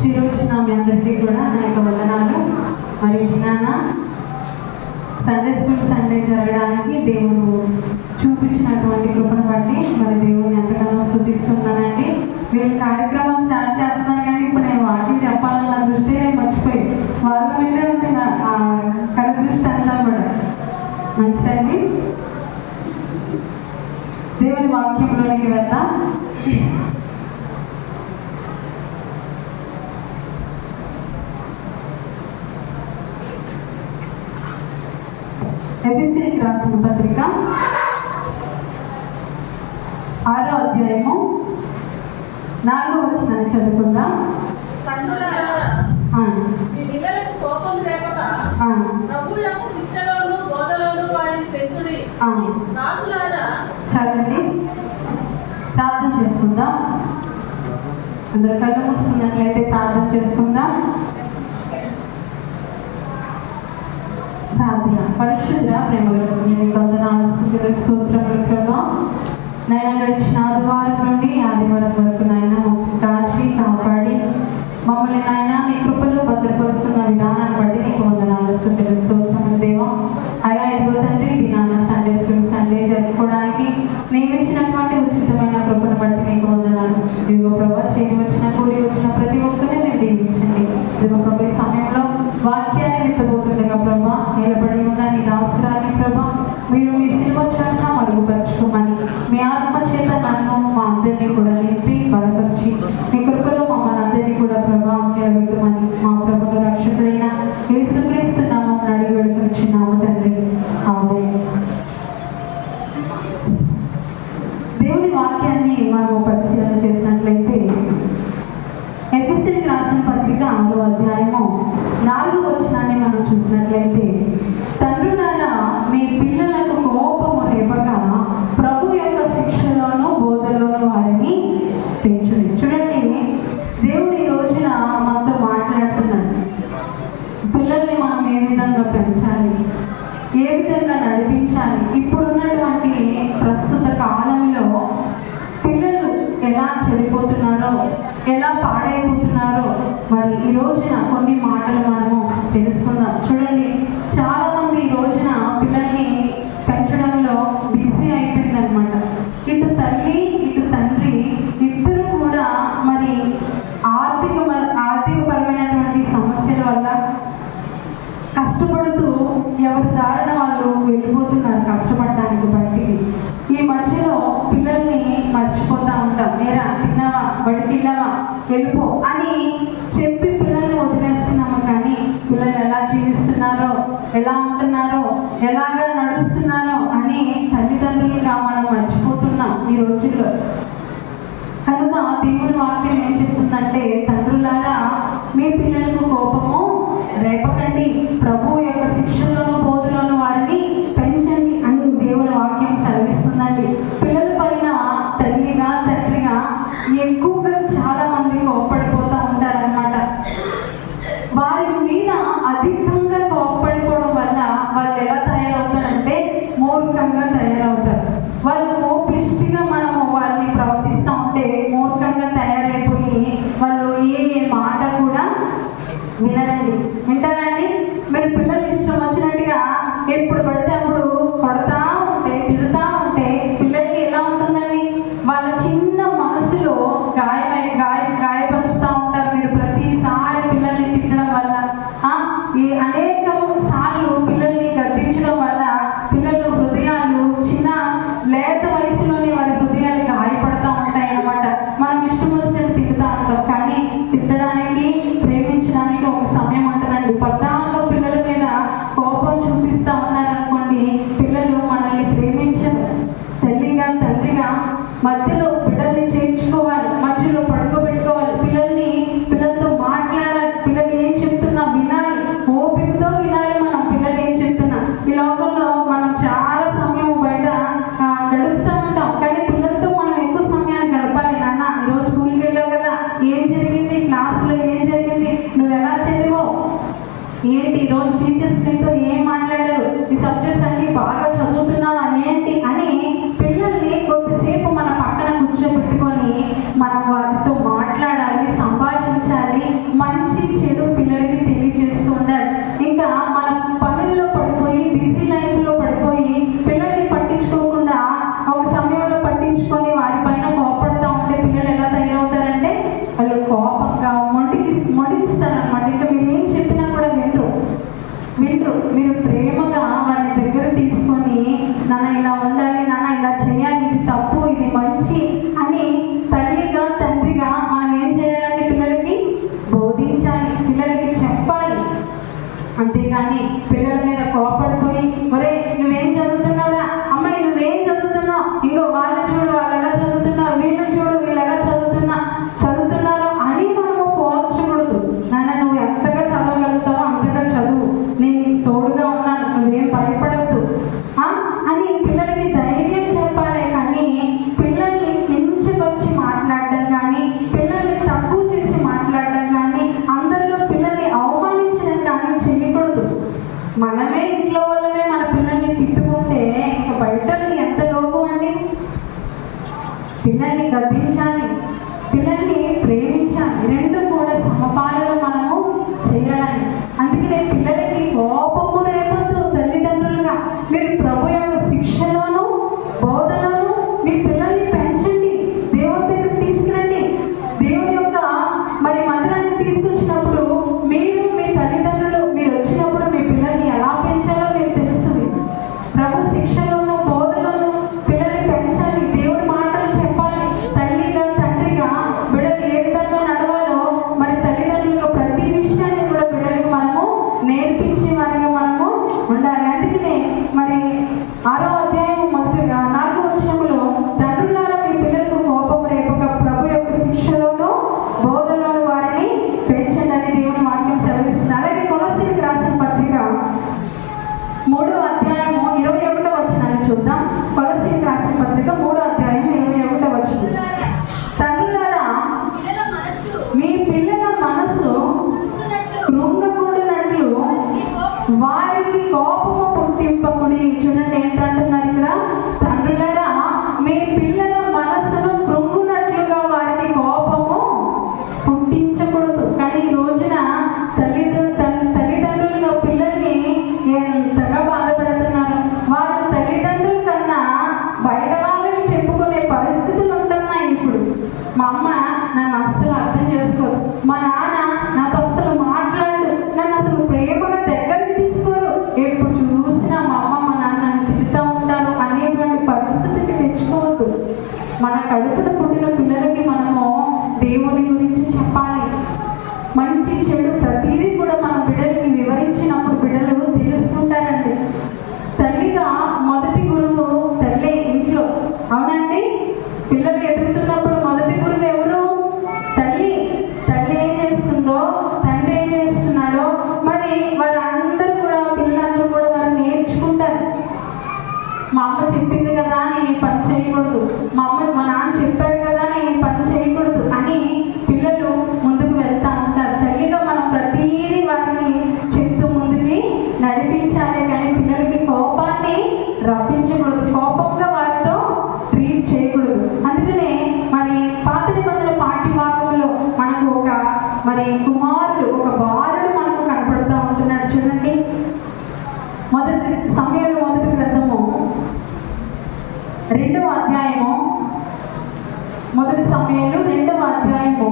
చిరుచిన మీ అందరికీ కూడా నా యొక్క వందనాలు. మరి నాన్న సండే స్కూల్ సండే జరగడానికి దేవుడు చూపించినటువంటి కృపను బట్టి మరి దేవుడిని ఎంతగానో స్తుతిస్తున్నానండి. వీళ్ళు కార్యక్రమం స్టార్ట్ చేస్తున్నారు కానీ ఇప్పుడు నేను వాటిని చెప్పాలని నా దృష్టి మర్చిపోయి వాళ్ళ మీదే ఉంది నా కళ దృష్టి అలా కూడా. మంచిదండి. దేవుని వాక్యంలోనికి వెళ్దాం. ఎఫెసీయులకు రాసిన పత్రిక 6వ అధ్యాయము 4వ వచనాన్ని చదువుకుందాం. చదవండి. ప్రార్థన చేసుకుందాం. అందరు కళ్ళు మూసుకున్నట్లయితే ప్రార్థన చేసుకుందాం. ప్రార్థన. పరిశుద్ధ ప్రేమగల వందనాలు స్తుతులు స్తోత్రములు ప్రభా. నైనా గడిచిన ఆదివారం నుండి ఆదివారం వరకు నాయన కాచి కాపాడి మమ్మల్ని నాయన నీ కృపలో భద్రపరుస్తున్న విధానాన్ని బట్టి నీకు వందనాలు స్తుతులు స్తోత్రములు దేవా. అయ్యా ఇదిగో తండ్రి ఇది నాన్న సండే స్కూల్ సండే జరుపుకోవడానికి నీవు ఇచ్చినటువంటి ఉచితమైన కృపను బట్టి నీకు వందనాలు. ఇదిగో ప్రభా చేరి వచ్చిన కూడి వచ్చిన ప్రతి ఒక్కరిని నేను దీవించండి. ఇదిగో ప్రభా ఈ సమయంలో వాక్యాన్ని విత్తబోతుండగా ప్రభా నిలబడి ఉన్న నీ దాసురాన్ని ప్రభా మీరు మీ సిలువ చాటున మరుగుపరచుకోమని మీ ఆత్మ చేత నన్ను మా అందరినీ కూడా నింపి బలపరిచి మీ కృపలో మమ్మల్ని అందరినీ కూడా ప్రభా నిలబెట్టమని మా ప్రభువు రక్షకుడైన యేసుక్రీస్తు నామమున అడిగి వేడుకొనుచున్నాము తండ్రి. ఆమేన్. దేవుని వాక్యాన్ని మనము పరిశీలన చేసినట్లయితే ఎఫెసీయులకు రాసిన పత్రిక 6వ అధ్యాయము 4వ వచనాన్ని మనం చూసినట్లయితే తండ్రులారా మీ పిల్లలకు కోపము రేపక ప్రభు యొక్క శిక్షలోను బోధలోను వారిని పెంచుడి. చూడండి, దేవుడు ఈ రోజున మనతో మాట్లాడుతున్నాడు. పిల్లల్ని మనం ఏ విధంగా పెంచాలి, ఏ విధంగా నడిపించాలి. ఇప్పుడున్నటువంటి ప్రస్తుత కాలంలో పిల్లలు ఎలా చెడిపోతున్నారో, ఎలా పాడైపోతున్నారో మరి ఈ రోజున కొన్ని మాటలు మనము తెలుసుకుందాం. చూడండి, చాలా మంది ఈ రోజున పిల్లల్ని పెంచడంలో బిజీ అయిపోయిందనమాట. ఇటు తల్లి ఇటు తండ్రి ఇద్దరు కూడా మరి ఆర్థికపరమైనటువంటి సమస్యల వల్ల కష్టపడుతూ ఎవరి దారిన వాళ్ళు వెళ్ళిపోతున్నారు కష్టపడడానికి బట్టి. ఈ మధ్యలో పిల్లల్ని మర్చిపోతూ ఉంటాం. ఏరా తిన్నావా, బడికి వెళ్ళావా, వెళ్ళిపో అని చెప్పి పిల్లల్ని వదిలేస్తున్నాము. కానీ పిల్లలు ఎలా జీవిస్తున్నారో, ఎలా ఉంటున్నారో, ఎలాగా నడుస్తున్నారో అని తల్లిదండ్రులుగా మనం మర్చిపోతున్నాం ఈ రోజుల్లో. కనుక దేవుని వాక్యం ఏం చెప్తుందంటే తండ్రులారా మీ పిల్లలకు కోపము రేపకండి, ప్రభువు యొక్క శిక్షలోను బోధలోను వారిని పెంచండి అని దేవుని వాక్యం సెలవిస్తుందండి. పిల్లల పైన తల్లిగా తండ్రిగా ఎక్కువగా చాలా మంది కోప్పడిపోతూ ఉంటారనమాట. వారి మీద అధికంగా కోప్పడిపోవడం వల్ల వాళ్ళు ఎలా తయారవుతారంటే మూర్ఖంగా తయారవుతారు. వాళ్ళు కోపిష్టిగా మనము వాళ్ళని ప్రవర్తిస్తూ ఉంటే మూర్ఖంగా తయారైపోయి వాళ్ళు ఏ మాట కూడా వినరండి. వింటారండి? మీరు పిల్లలు ఇష్టం వచ్చినట్టుగా ఎప్పుడు పడితే అప్పుడు కొడతా ఉంటే, తిడుతూ ఉంటే పిల్లలకి ఎలా ఉంటుందండి? వాళ్ళ చిన్న మనసులో గాయపరుస్తూ ఉంటారు. మీరు ప్రతిసారి పిల్లల్ని తిట్టడం వల్ల, ఈ అనేక సార్లు పిల్లల్ని గద్దించడం వల్ల పిల్లలు హృదయాలు చిన్న లేత వయసులోనే వారి హృదయాలు గాయపడుతూ ఉంటాయి అన్నమాట. మనం ఇష్టం వచ్చినట్టు తిట్టుతూ ఉంటాం. కానీ తిట్టడానికి, ప్రేమించడానికి ఒక సమయం ఉంటుందండి. పద్దాక పిల్లల మీద కోపం చూపిస్తూ ఉన్నారనుకోండి, పిల్లలు మనల్ని ప్రేమించరు. తల్లిగా తండ్రిగా మధ్యలో బిడ్డల్ని చేర్చుకోవాలి, మధ్యలో పడుకోబెట్టుకోవాలి, పిల్లలతో మాట్లాడాలి, పిల్లలు ఏం చెప్తున్నా వినాలి, ఓపికతో వినాలి. మనం పిల్లలు ఏం చెప్తున్నా ఈ లోకంలో మనం చాలా సమయం బయట గడుపుతూ ఉంటాం. కానీ పిల్లలతో మనం ఎక్కువ సమయాన్ని గడపాలి. నాన్న ఈరోజు స్కూల్కి వెళ్ళావు కదా, ఏం జరిగింది, క్లాస్లో ఏం జరిగింది, నువ్వు ఎలా చదివావు, ఏంటి ఈరోజు టీచర్స్ నీతో ఏం మాట్లాడారు, ఈ సబ్జెక్ట్స్ అన్ని బాగా చదువుతున్నావా ఏంటి అని పిల్లల్ని కొద్దిసేపు మన పక్కన కూర్చోబెట్టుకొని మనం వారితో మాట్లాడాలి, సంభాషించాలి. అని పిల్లల మీద కోపడిపోయి, ఒరే నువ్వేం చదువుతున్నావురా, అమ్మాయి నువ్వేం చదువుతున్నావు, ఇంకో వాళ్ళని చూడు వాళ్ళు ఎలా చదువుతున్నారు, వీళ్ళని చూడు వీళ్ళు ఎలా చదువుతున్నారు అని మనము పోల్చకూడదు. నాన్న నువ్వు ఎంతగా చదవగలుగుతావో అంతగా చదువు, నేను నీకు తోడుగా ఉన్నాను, నువ్వేం భయపడద్దు అని పిల్లలకి ధైర్యం చెప్పాలి. కానీ పిల్లల్ని కించపరిచి మాట్లాడడం కానీ, పిల్లల్ని తక్కువ చేసి మాట్లాడడం కానీ, అందరిలో పిల్లల్ని అవమానించడం కానీ చేయకూడదు. మనమే ఇంట్లో వాళ్ళమే మన పిల్లల్ని తిట్టుకుంటే ఇంకా బయట ఎంత లోపం అండి. పిల్లల్ని గద్దించాలి, పిల్లల్ని ప్రేమించాలి, రెండు కూడా సమపాలలో మనము చేయాలని. అందుకనే పిల్లలకి కోపము రేపొద్దు. తల్లిదండ్రులుగా మీరు ప్రభు యొక్క శిక్షలోను బోధనను మీ పిల్లల్ని పెంచండి, దేవుడి దగ్గరికి తీసుకురండి. దేవుడి యొక్క మందిరానికి తీసుకొచ్చినప్పుడు మీరు మీ తల్లిదండ్రులు మీరు వచ్చినప్పుడు మీ పిల్లల్ని ఎలా పెంచాలో మీకు తెలుస్తుంది. ప్రభు శిక్షలోను బోధనను పిల్లల్ని పెంచాలి, దేవుడి మాటలు చెప్పాలి. తల్లిగా తండ్రిగా బిడ్డలు ఏ విధంగా నడవాలో తల్లిదండ్రులకు ప్రతి విషయాన్ని కూడా బిడ్డలకు మనము నేర్పించే వారిగా మనము ఉండాలి. అందుకనే 6వ అధ్యాయం 4వ వచనంలో తండ్రులారా మీ పిల్లలకు కోపం రేపక ప్రభు యొక్క శిక్షలోను బోధనలోను వారిని పెంచండి అని దేవుని వాక్యం సెలవిస్తుంది. అలాగే కొలస్సీలకు రాసిన పత్రిక 3వ అధ్యాయము 21వ వచనాన్ని చూద్దాం. కొలస్సీలకు రాసిన పత్రిక 3వ అధ్యాయం 21వ వచనం. తండ్రులారా మీ పిల్లల మనస్సు కృంగకుండునట్లు వారికి కోపము పుట్టింపకుడి. చూడండి ఏంటంటున్నారు ఇక్కడ, తండ్రులారా మీ పిల్లల మనస్సును కృంగునట్లుగా వారికి కోపము పుట్టించకూడదు. కానీ ఈ రోజున తల్లిదండ్రులుగా పిల్లల్ని ఎంతగా బాధపడుతున్నారు. వాళ్ళు తల్లిదండ్రుల కన్నా బయట వాళ్ళకి చెప్పుకునే పరిస్థితులు ఉంటున్నాయి ఇప్పుడు. మా అమ్మ నన్ను అస్సలు అర్థం చేసుకోరు, మా నాన్న నాతో అస్సలు మాట్లాడు, నన్ను అసలు ప్రేమగా దగ్గరికి తీసుకోరు, ఎప్పుడు చూసినా మా అమ్మ మా నాన్న తిరుగుతూ ఉంటారు అనేటువంటి పరిస్థితికి తెచ్చుకోవద్దు. మన కడుపున పుట్టిన పిల్లలకి మనము దేవుని గురించి చెప్పాలి. మంచి చెడు ప్రతిదీ కూడా మన బిడ్డలకి వివరించినప్పుడు బిడ్డలు తెలుసుకుంటారండి. తల్లిగా మొదటి గురువు తల్లే ఇంట్లో, అవునండి. పిల్లలు ఎదుగుతున్నప్పుడు మొదటి గురువు ఎవరు? తల్లి. తల్లి ఏం చేస్తుందో తండ్రి ఏం చేస్తున్నాడో వారందరూ కూడా పిల్లలందరూ కూడా వారు నేర్చుకుంటారు. మా అమ్మ చెప్పింది కదా నేను ఈ పని చేయకూడదు, మా నాన్న చెప్పాడు కదా నేను ఈ పని చేయకూడదు అని పిల్లలు ముందుకు వెళ్తూ ఉంటారు. తల్లిగా మనం ప్రతిదీ వారిని చెప్తూ ముందుకి నడిపించాలి. కానీ పిల్లలకి కోపాన్ని రప్పించకూడదు, కోపంగా వారితో ట్రీట్ చేయకూడదు. అందుకనే పాత నిబంధనల పాఠ్యభాగంలో మనకు ఒక కుమారుడు ఒక బాలుడు మనకు కనపడుతూ ఉంటున్నాడు. చూడండి సమూయేలు మొదటి గ్రంథము 2వ అధ్యాయము, మొదటి సమూయేలు 2వ అధ్యాయము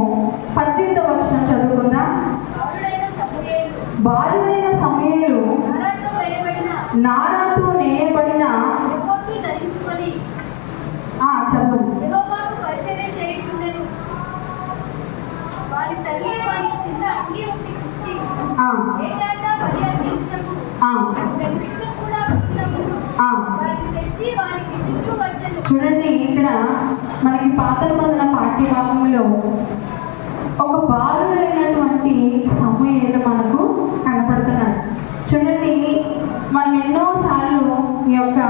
18వ వచనం చదువుకుందాం. బాలుడైన సమూయేలు నారాతో నేయబడిన చదువు చూడండి. ఇక్కడ మనకి పాత నిబంధన పాఠ్యభాగంలో ఒక బాలుడైనటువంటి సమూయేలు మనకు కనపడుతున్నాడు. చూడండి మనం ఎన్నోసార్లు ఈ యొక్క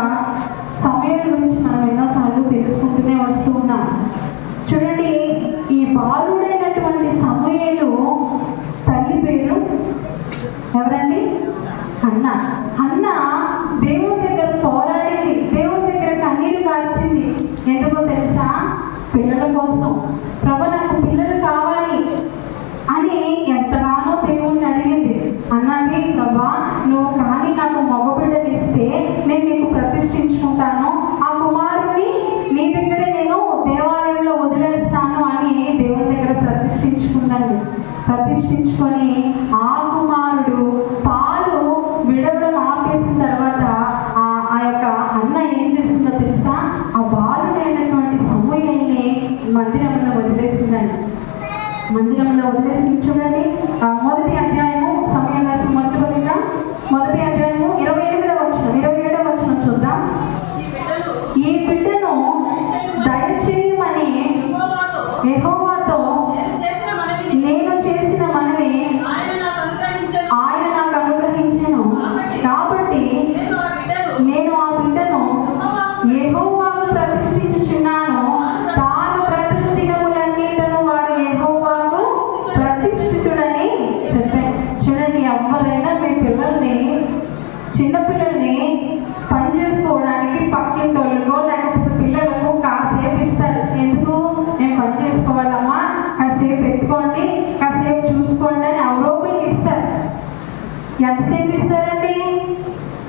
సమూయేలు గురించి మనం ఎన్నోసార్లు తెలుసుకుంటూనే వస్తూ ఉన్నాం. చూడండి ఈ బాలుడైనటువంటి సమూయేలు తల్లి పేరు ఎవరండి? హన్న. హన్న దేవుని దగ్గర పోరాడింది, దేవుని దగ్గర కన్నీరు కార్చింది. ఎందుకో తెలుసా? పిల్లల కోసం. ప్రభు నాకు పిల్లలు కావాలి అని ఎంతగానో దేవుణ్ణి అడిగింది. అన్నది, ప్రభా నువ్వు కానీ నాకు మగబిడ్డలు ఇస్తే నేను నీకు ప్రతిష్ఠించుకుంటాను, ఆ కుమారుని నీ దగ్గరే నేను దేవాలయంలో వదిలేస్తాను అని దేవుని దగ్గర ప్రతిష్ఠించుకొని ఆ కుమారుడు పాలు విడవడం ఆపేసిన తర్వాత ఆ యొక్క అన్న ఏం చేసిందో తెలుసా? ఆ బాలుడైనటువంటి సమూయేలుని మందిరంలో వదిలేసిందండి. మందిరంలో మధ్యలో వదిలేసి చూడండి. మొదటి అధ్యాయము సమయం రాసి మొదటి అధ్యాయము 27వ వచనం 27వ వచనం చూద్దాం. ఈ బిడ్డను దయచేయమని యెహోవాతో నేను చేసిన మనవి ఆయన నాకు అనుగ్రహించెను. కాబట్టి నేను ఆ బిడ్డను యెహోవాకు ప్రతిష్ఠించుచున్నాను. తాను బ్రతుకు దినములన్నిటను వాడు యెహోవాకు ప్రతిష్ఠితుడని చెప్పాను. చూడండి, ఎవరైనా మీ పిల్లల్ని, చిన్నపిల్లల్ని పని చేసుకోవడానికి పక్కింటోళ్ళకో లేకపోతే పిల్లలకు కాసేపు ఇస్తారు. ఎందుకు? నేను పని చేసుకోవాలమ్మా, కాసేపు ఎత్తుకోండి, కాసేపు చూసుకోండి అని అవరోగులకి ఇస్తారు. ఎంతసేపు ఇస్తారండి?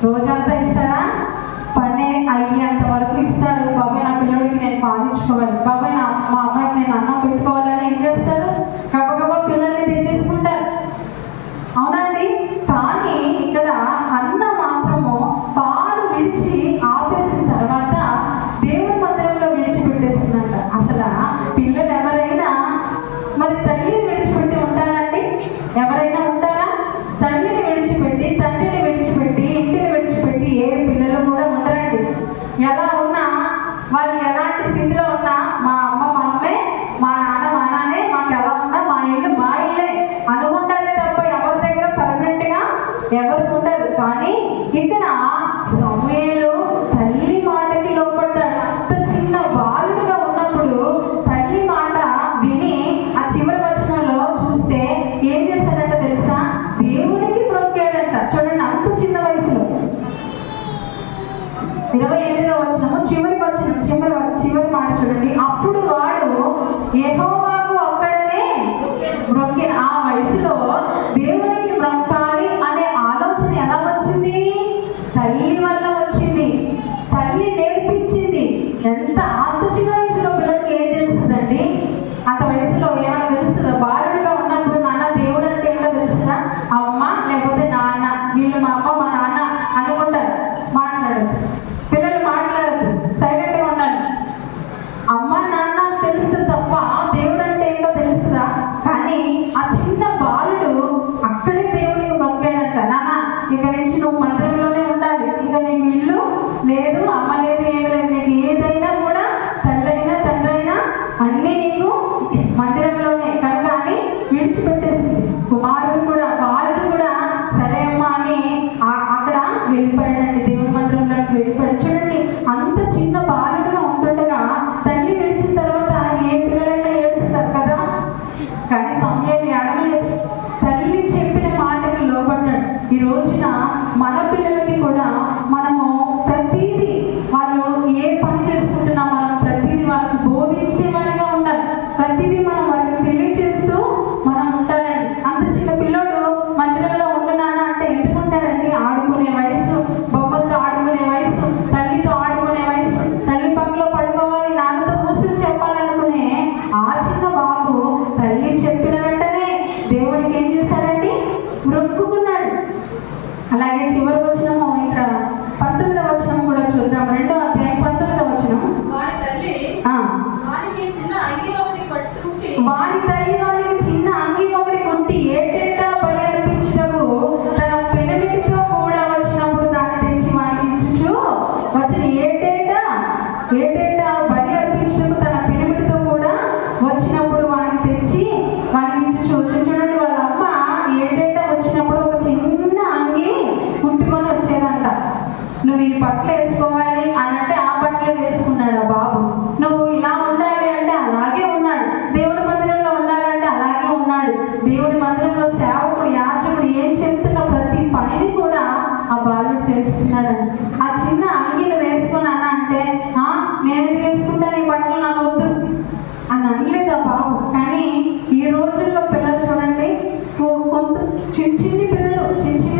రోజంతా ఇస్తారా? పని అయ్యేంత వరకు ఇస్తారు. బాబాయ్, నా పిల్లడికి నేను పాలించుకోవాలి, బాబాయ్ మా అమ్మాయికి నేను అన్నం పెట్టుకోవాలని ఏం చేస్తారు? గబగబా పిల్లల్ని తెచ్చేసుకుంటారు. అవునండి. కానీ ఇక్కడ అన్న మాత్రము పాలు విడిచి ఆపేసిన తర్వాత దేవుని మందిరంలో విడిచిపెట్టేస్తుందంట. అసలు పిల్లలు ఎవరైనా మరి తల్లిని విడిచిపెట్టి ఉంటారండి? ఎవరైనా ఉంటారా? తల్లిని విడిచిపెట్టి, తండ్రిని విడిచిపెట్టి, ఇంటిని విడిచిపెట్టి ఏ పిల్లలు కూడా ఉండరండి. ఎలా ఉన్నా, వాళ్ళు ఎలాంటి స్థితిలో ఉన్నా, మా అమ్మ మా అమ్మే, మా నాన్న మా నాన్నే, మాకు ఎలా ఉన్నా మా ఇల్లు మా ఇల్లే అనుకుంటారే తప్ప ఎవరి దగ్గర పర్మనెంట్గా ఎవరు ఉండరు. కానీ ఇక్కడ సమూయేలు తల్లి మాటకి లోపడ్డాడు. అంత చిన్న బాలుడుగా ఉన్నప్పుడు తల్లి మాట విని ఆ చివరి వచనంలో చూస్తే ఏం చేశాడంట తెలుసా? దేవునికి మొక్కాడంట. చూడండి, అంత చిన్న వయసులో. 28వ వచనము చివరి వచనం, చివరి మాట చూడండి. అప్పుడు వాడు యెహోవాకు ఒక్కడనే మొక్కిన. ఆ వయసులో దేవునికి మొక్కాలి అనే ఆలోచన ఎలా వచ్చింది? తల్లి వల్ల వచ్చింది. తల్లి నేర్పించింది. అంత చిన్న వయసులో పిల్లలకి ఏం తెలుస్తుందండి? అంత వయసులో ఏమైనా తెలుస్తుందా? బాలుడిగా ఉన్నప్పుడు నాన్న దేవుడు అంటే ఏమో తెలుస్తుందా? అమ్మ లేకపోతే నాన్న, వీళ్ళు మా అమ్మ మా నాన్న అనుకుంటారు. మాట్లాడదు పిల్లలు, మాట్లాడద్దు, సైలెంట్గా ఉండాలి. అమ్మ నాన్న తెలుస్తుంది తప్ప దేవుడు అంటే ఏంటో తెలుస్తుందా? కానీ ఆ చిన్న బాలుడు అక్కడే దేవుడికి మొక్కాడంట. నాన్న, ఇక నుంచి నువ్వు మందిరంలోనే ఉండాలి, ఇక నీకు ఇల్లు లేదు, అమ్మ లేదు, ఏమి లేదు, నీకు ఏదైనా కూడా తల్లైనా తండ్రైనా అన్నీ నీకు మందిరంలోనే కనుక అని విడిచిపెట్టేసింది. బాలుడు కూడా సరే అమ్మా అని అక్కడ వెళ్ళిపోయాడండి. దేవుని మందిరంలోకి వెళ్ళిపోయాడు. చూడండి, అంత చిన్న బాలుడుగా ఉంటుండగా తల్లి విడిచిన తర్వాత ఏ పిల్లలైనా ఏడుస్తారు కదా. కానీ సమయాన్ని అడగలేదు. తల్లి చెప్పిన మాటకి లోపడ్డాడు. ఈ రోజున మన పిల్లలకి కూడా మనము ప్రతిదీ, వాళ్ళు ఏ పని చేసుకుంటున్నా మనం ప్రతిదీ వాళ్ళకి బోధించే వారిగా ఉండాలి. ప్రతిదీ మనం వారికి తెలియచేస్తూ మనం ఉండాలండి. అంత చిన్న పిల్లోడు మందిరంలో ఉంటున్నానా అంటే ఎందుకుంటారండి? ఆడుకునే వయసు, బొమ్మలతో ఆడుకునే వయసు, తల్లితో ఆడుకునే వయసు, తల్లి పక్కలో పడుకోవాలి, నాన్నతో కూర్చొని చెప్పాలనుకునే ఆ చిన్న బాబు తల్లి చెప్పిన వెంటనే దేవుడికి ఏం చేశాడండి? మొక్కుకున్నాడు. అలాగే చివరి వచనము ఇక్కడ 19వ వచనం కూడా చూద్దాం. 2వ అధ్యాయం 19వ వచనం. వారి తల్లి వారికి చిన్న అంగి ఒకటి కొట్టి ఏటేటా బలి అర్పించుటకు తన పెనిమిటితో కూడా వచ్చినప్పుడు దాన్ని తెచ్చి వానికి ఇచ్చుచు వచ్చిన. ఏటేటా బలి అర్పించుటకు తన పెనిమిటితో కూడా వచ్చినప్పుడు వానికి తెచ్చి వానికి ఇచ్చుచు. చూడండి, వాళ్ళ అమ్మ ఏటేటా వచ్చినప్పుడు ఒక చిన్న అంగి కుట్టుకొని వచ్చేదంట. నువ్వు ఈ బట్టలు వేసుకోవాలి అని అంటే ఆ బట్టలు వేసుకున్నాడు ఆ బాబు. నువ్వు ఇలా ఉండాలి అంటే అలాగే ఉన్నాడు. దేవుడి మందిరంలో ఉండాలంటే అలాగే ఉన్నాడు. దేవుడి మందిరంలో సేవకుడు, యాజకుడు ఏం చెప్తున్న ప్రతి పనిని కూడా ఆ బాలుడు చేస్తున్నాడు. ఆ చిన్న అంగిని వేసుకున్నాను అంటే నేను వేసుకుంటాను, ఈ బట్టలు నాకు వద్దు అని అనలేదు ఆ బాబు. కానీ ఈ రోజుల్లో పిల్లలు చూడండి, కొంత చిన్ని పిల్లలు, చిన్ని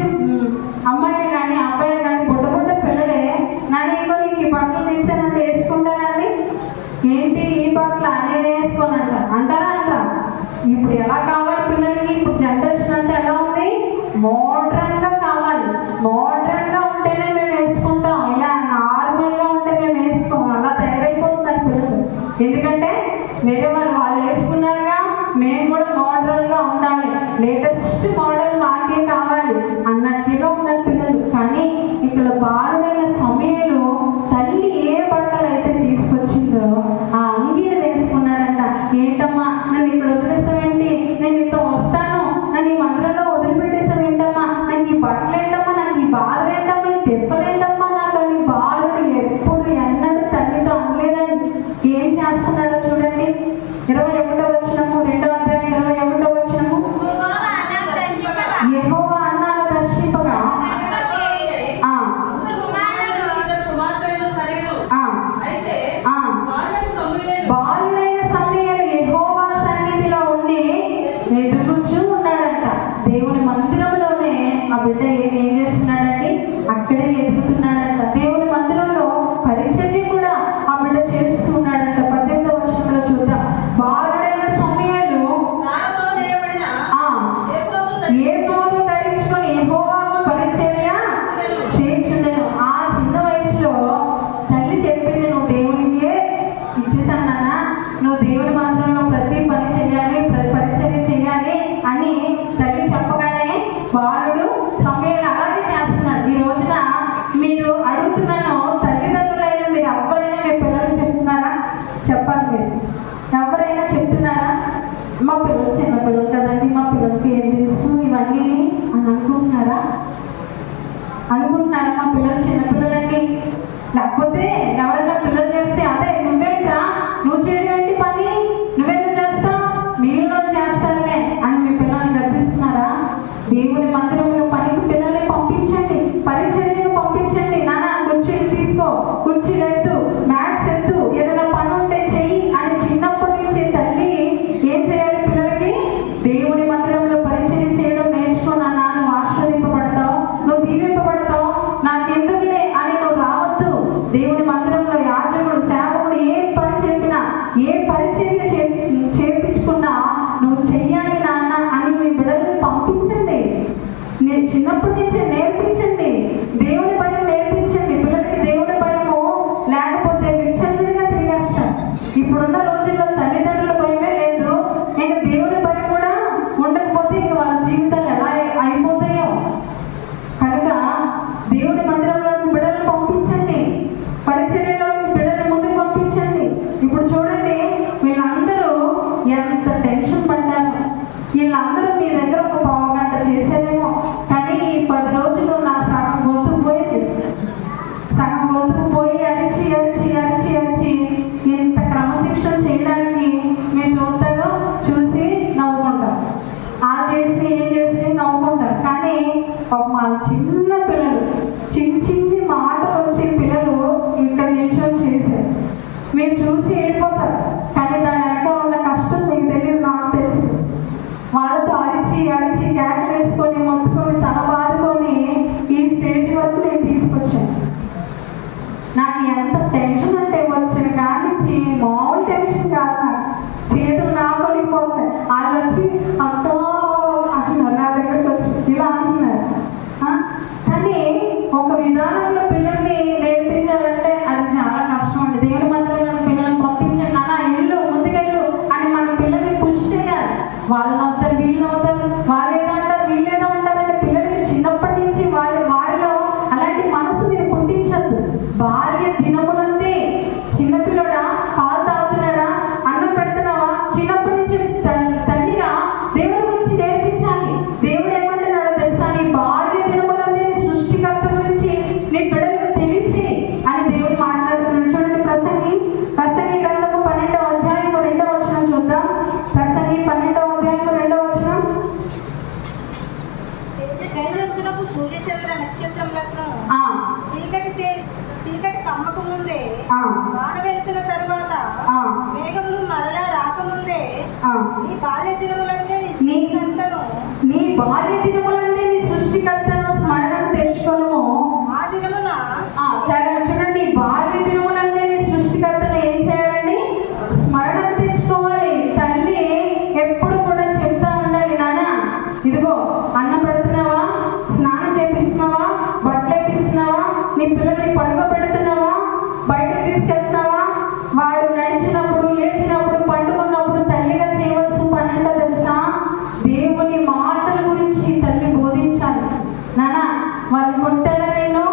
అమ్మాయిలు కానీ అబ్బాయిలు కానీ బుడ్డ పిల్లలే నానేమో నీకు ఈ బట్టలు తెచ్చానంటే వేసుకుంటానండి. ఏంటి ఈ బట్టలు నేను వేసుకోనంట అంటారా? ఇప్పుడు ఎలా కావాలి పిల్లలకి? ఇప్పుడు జనరేషన్ అంటే ఎలా ఉంది? మోడ్రన్గా కావాలి. మోడ్రన్గా ఉంటేనే మేము వేసుకుంటాం, ఇలా నార్మల్గా ఉంటే మేము వేసుకోం. అలా తయారైపోతున్నారు పిల్లలు. ఎందుకంటే వేరే వాళ్ళు వేసుకున్నారుగా, మేము కూడా మోడ్రన్గా బాలుడు సమయాన్ని అలాగే చేస్తున్నాడు. ఈ రోజున మీరు అడుగుతున్నాను, తల్లిదండ్రులైన మీరు ఎవరైనా మీ పిల్లలు చెప్తున్నారా? చెప్పాలి. మీరు ఎవరైనా చెప్తున్నారా? మా పిల్లలు చిన్నపిల్లలు కదండి, మా పిల్లలకి ఏం తెలుసు ఇవన్నీ అని అనుకుంటున్నారా? మా పిల్లలు చిన్నపిల్లలండి. లేకపోతే ఎవరైనా పిల్లలు చేస్తే అదే నువ్వేంట్రా, నువ్వు చేయడం ఏంటి పని, నువ్వెందుకు చేస్తావు, మిగిలిన చేస్తానులే అని మీ పిల్లల్ని గర్తిస్తున్నారా? దేవుని మందిరంలో పనికి పిల్లల్ని పంపించండి, పరిచర్యను పంపించండి. నాన్న కుర్చీలు తీసుకో, కుర్చీలు ఎత్తు, మ్యాట్స్ ఎత్తు, ఏదైనా పని ఉంటే చెయ్యి అని చిన్నప్పటి నుంచి తల్లి ఏం చేయాలి? పిల్లలకి దేవుని మందిరంలో పరిచర్య చేయడం నేర్చుకో నాన్న, నువ్వు ఆశీర్వదింపబడతావు, నువ్వు దీవింపబడతావు, నాకెందుకులే అని నువ్వు రావద్దు. దేవుని మందిరంలో యాజకుడు సేవకుడు ఏ పని చెప్పినా, ఏ పరిచర్య చేపించుకున్నా నువ్వు చెయ్యాలి నాన్న అని మీ బిడ్డల్ని పంపించండి. నేను చిన్నప్పటి నుంచే నేర్పించండి, దేవుని భయం నేర్పించండి. పిల్లలకి దేవుని భయము లేకపోతే విచ్చలవిడిగా తిరిగేస్తాం. ఇప్పుడున్న రోజుల్లో తల్లిదండ్రుల భయమే లేదు, ఇంకా దేవుని భయం కూడా ఉండకపోతే ఇంక వాళ్ళ జీవితాలు ఎలా అయిపోతాయో. కనుక దేవుని మందిరంలోని బిడ్డలను పంపించండి, పరిచర్యలోని బిడ్డల ముందుకు పంపించండి. ఇప్పుడు చూడండి, వీళ్ళందరూ ఎంత టెన్షన్ పడ్డారు. వీళ్ళందరూ మీ దగ్గర ఒక పావుగంట చేశారేమో, కానీ ఈ 10 రోజులు నా సగం గొంతు పోయింది. సగం గొంతుకు పోయి అరిచి అరిచి అరిచి అరిచి ఇంత క్రమశిక్షణ చేయడానికి మీరు చూస్తారో చూసి నవ్వుకుంటారు, ఆ చేసి ఏం చేసి నవ్వుకుంటారు. కానీ మా చిన్న పిల్లలు, చిన్ని మాటలు వచ్చే పిల్లలు ఇక్కడ నిల్చొని చేశారు. మీరు చూసి వెళ్ళిపోతారు, కానీ దాని వెనక ఉన్న కష్టం మీకు తెలియదు, నాకు తెలుసు. వాళ్ళతో అరిచి అరిచి కేకలు వేసుకొని మొత్తుకొని తల బాదుకొని ఈ స్టేజ్ వరకు నేను తీసుకొచ్చాను. నాకు ఎంత టెన్షన్ అంటే వచ్చిన కాడి నుంచి మామూలు టెన్షన్ కాదు, నాకు చేతులు నాకొనిపోతాయి. వాళ్ళు వచ్చి అక్కో అసలు నా దగ్గరికి వచ్చి ఇలా అంటున్నారు. కానీ ఒక విధానంలో పిల్లల్ని నేర్పించాలంటే అది చాలా కష్టం అండి. దేవుని మందిరంలో పిల్లల్ని పంపించండి, నాన్న ఇల్లు ముందుకెళ్ళు అని మన పిల్లల్ని పుష్ చేయాలి. వాళ్ళని అవుతారు, వీళ్ళు అవుతారు, వాళ్ళు ఏదో అంటారు, వీళ్ళు ఏదో అంటారంటే పిల్లలకి చిన్నప్పటి నుంచి వారిలో అలాంటి మనసు మీరు పుట్టించద్దు. బాల్య దినములందే చిన్నపిల్లడా పాలు తాగుతున్నాడా, అన్నం పెడుతున్నావా, చిన్నప్పటి నుంచి తల్లిగా దేవుడి గురించి నేర్పించాలి. దేవుడు ఏమంటున్నాడో తెలుసా? నీ బాల్య దినములందే సృష్టికర్త గురించి నీ బిడ్డలకు తెలిసి అని దేవుడు మాట్లాడుతున్నాడు. చూడండి, ప్రసంగి గ్రంథము 12వ అధ్యాయము 2వ వచనం చూద్దాం. ప్రసంగి 12వ అధ్యాయము 2వ వచనం. తేజస్సునకు సూర్యచంద్ర నక్షత్రములను చీకటి కమ్మక ముందే, వాన వెలిసిన తరువాత మేఘములు మరలా రాకముందే నీ బాల్య దినములందే నీ సృష్టికర్తను స్మరణను తెచ్చుకోను. ఆ దినమున చూడండి, బాల్య దినములందే నీ సృష్టికర్తను ఏం చేయాలండి? స్మరణను తెచ్చుకోవాలి. తల్లి ఎప్పుడు కూడా చెప్తా ఉండాలి, నాన్న ఇదిగో అన్నం పెడుతున్నావా, స్నానం చేపిస్తున్నావా, బట్టలు వేపిస్తున్నావా, నీ పిల్లల్ని పడుకోబెడుతున్నావా, బయటకు తీసుకెళ్తున్నావా, వాడు నడిచినప్పుడు లేచినప్పుడు పండుకున్నప్పుడు తల్లిగా చేయవలసిన పని ఏంటో తెలుసా? దేవుని మాటల గురించి తల్లి బోధించాలి. నాన్న వాళ్ళు కొట్టారా, నేను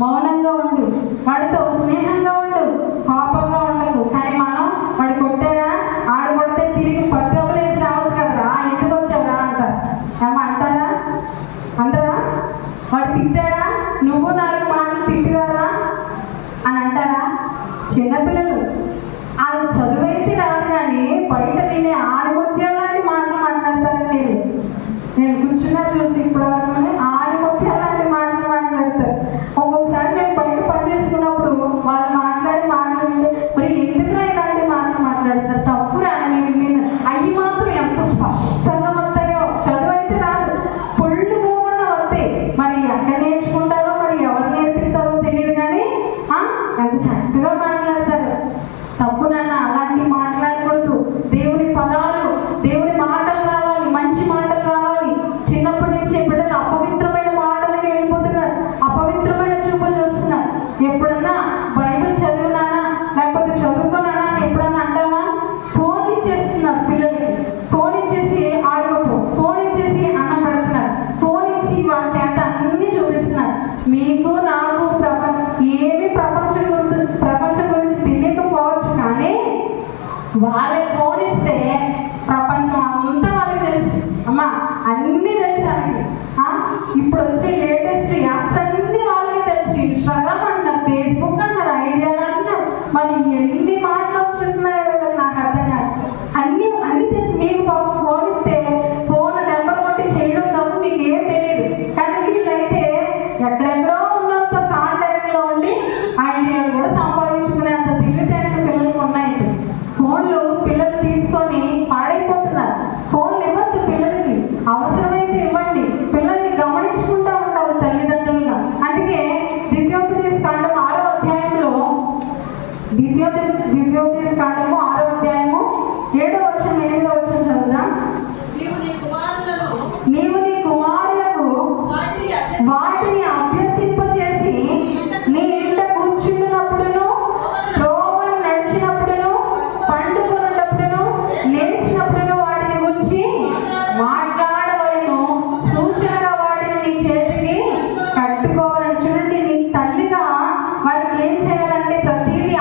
మౌనంగా ఉండు, వాడితో స్నేహంగా ఉండు, కోపంగా ఉండకు. కానీ మనం వాడు కొట్టారా, ఆడు కొడితే తిరిగి 10 దెబ్బలు వేసి రావచ్చు కదరా, ఎందుకు వచ్చావురా అంటారు. ఏమంటారా? అంటారా? వాడు తిట్టాడా, నువ్వు 4 మాటలు తిట్టిరారా అని అంటారా? చిన్నపిల్లలు వాళ్ళు చదువైతే రాదు, కానీ బయట వినే ఆడిముత్యాల లాంటి మాటలు మాట్లాడతారండి. నేను కూర్చున్నా చూసి ఇప్పుడు వరకు ఆడిముత్యాల లాంటి మాటలు మాట్లాడతారు. ఒక్కొక్కసారి నేను బయట పని చేసుకున్నప్పుడు వాళ్ళు మాట్లాడే మాటలు వింటే మరి ఎందుకురా ఇలాంటి మాటలు మాట్లాడతారు? తప్పురా. నేను అవి మాత్రం ఎంత స్పష్టంగా వస్తాయో, చదువు అయితే రాదు, పొళ్ళు పోకుండా వస్తాయి. మరి ఎక్కడ నేర్చుకో అవసరమైతే ఇవ్వండి. పిల్లల్ని గమనించుకుంటూ ఉండాలి తల్లిదండ్రులుగా. అందుకే ద్వితీయోపదేశ కాండం 6వ అధ్యాయంలో ద్వితీయోపదేశ కాండము 6వ అధ్యాయము 7వ వచనం 8వ వచనం చదువుదాం. నీవు నీ కుమారులకు వాటిని అభ్యసింపచేసి నీ ఇంట కూర్చున్నప్పుడును, త్రోవను నడిచినప్పుడును, పండుకొనున్నప్పుడును, లేచినప్పుడును వాటిని గురించి మాట్లాడవలెను. సూచనగా వాటిని నీ చేతికి కట్టుకోవాలని. చూడండి, నీ తల్లిగా వాళ్ళకి ఏం చేయాలంటే ప్రతిదీ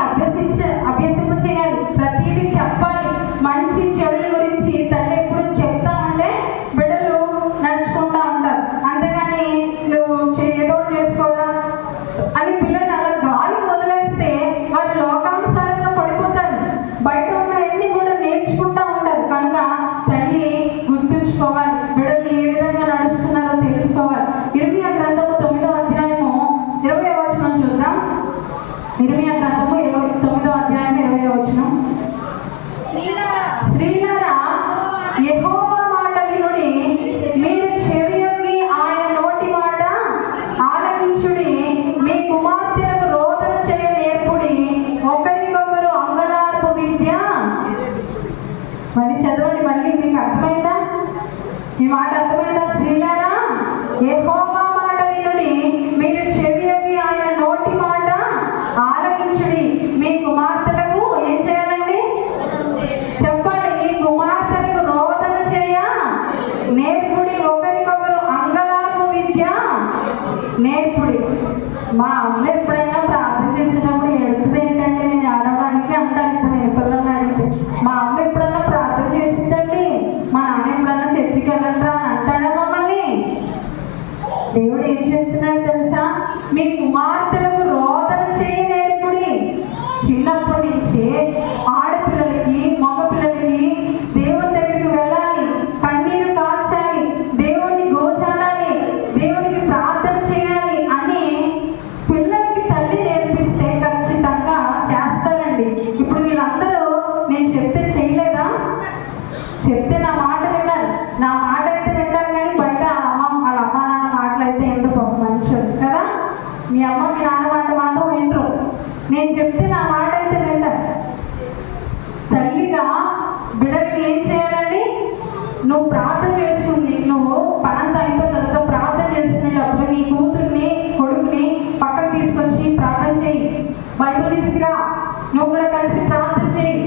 అభ్యసింప చేయాలి, ప్రతిదీ చెప్పాలి. మంచి చెడుల గురించి తల్లి ఎప్పుడు చెప్తా ఉంటే బిడ్డలు నడుచుకుంటా ఉంటారు. అంతేగాని నువ్వు ఏదో చేసుకోరా అని పిల్లలు అలా గాలికి వదిలేస్తే వాళ్ళు లోకానుసారంగా పడిపోతారు. బయట ఉన్నవన్నీ కూడా నేర్చుకుంటా ఉంటారు. కనుక తల్లి గుర్తుంచుకోవాలి, బిడ్డలు ఏ విధంగా నడుస్తున్నారో తెలుసుకోవాలి. ఇర్మియా గ్రంథము 9వ అధ్యాయము 20వ వచనం చూద్దాం. ఇర్మియా గ్రంథము 9వ అధ్యాయం 20వ వచనం. స్త్రీలారా, యెహోవా మాట వినుడి, మీరు చెవియొగ్గి ఆయన నోటి మాట ఆలకించుడి. మీ కుమార్తెలకు రోదన చేయ నేర్పుడి, ఒకరికొకరు అంగలార్పు విద్య. మరి చదవండి, మళ్ళీ మీకు అర్థమైందా? ఈ మాట అర్థమైందా? స్త్రీలారా, యెహోవా మాట వినుడి, మీరు చెవియొగ్గి ఆయన నోటి మాట ఆలకించుడి. మీ కుమార్తెలకు ఏం చేయాలండి? చెప్పాలి. మీ కుమార్తెలకు రోదన చేయ నేర్పుడి, ఒకరికొకరు అంగలార్పు విద్య నేర్పుడి. మా అమ్మ ఎప్పుడైనా ప్రార్థన చేసినప్పుడు ఎడుతుంది ఏంటంటే నేను ఆడడానికి అంటాను. ఇప్పుడు నేను పిల్లల్ని అడిగితే మా అమ్మ ఎప్పుడన్నా ప్రార్థన చేసిందండి, మా నాన్న ఎప్పుడన్నా చర్చికి వెళ్ళంటారా అని అంటాడా మమ్మల్ని? దేవుడు ఏం చెప్తున్నాడు తెలుసా? మీ కుమార్తెలకు రోదన చేయ నేర్పుడి. చిన్నప్పటి నుంచే ఆడపిల్లలకి మగపిల్లలకి దేవుని దగ్గరికి వెళ్ళాలి, కన్నీరు కార్చాలి, దేవుణ్ణి గోచాడాలి, దేవునికి ప్రార్థన చేయాలి అని పిల్లలకి తల్లి నేర్పిస్తే ఖచ్చితంగా చేస్తారండి. ఇప్పుడు వీళ్ళందరూ నేను చెప్తే చేయలేదా? చెప్తే నా మాట విన్నారు, నా మాట అయితే వింటారు. కానీ బయట వాళ్ళ అమ్మ నాన్న మాటలైతే ఎందుకు మంచోడు కదా, మీ అమ్మ మీ నాన్న మాట మాత్రం వినరు. నేను చెప్తే నా మాట అయితే వింటారు. తల్లిగా బిడ్డలకి ఏం చేయాలండి? నువ్వు ప్రార్థన చేసుకుని, నువ్వు పనంతా అయిపోయిన తర్వాత ప్రార్థన చేసుకునేటప్పుడు నీ కూతుర్ని కొడుకుని పక్కకు తీసుకొచ్చి ప్రార్థన చేయి, బైబిల్ తీసుకురా, నువ్వు కూడా కలిసి ప్రార్థన చేయి.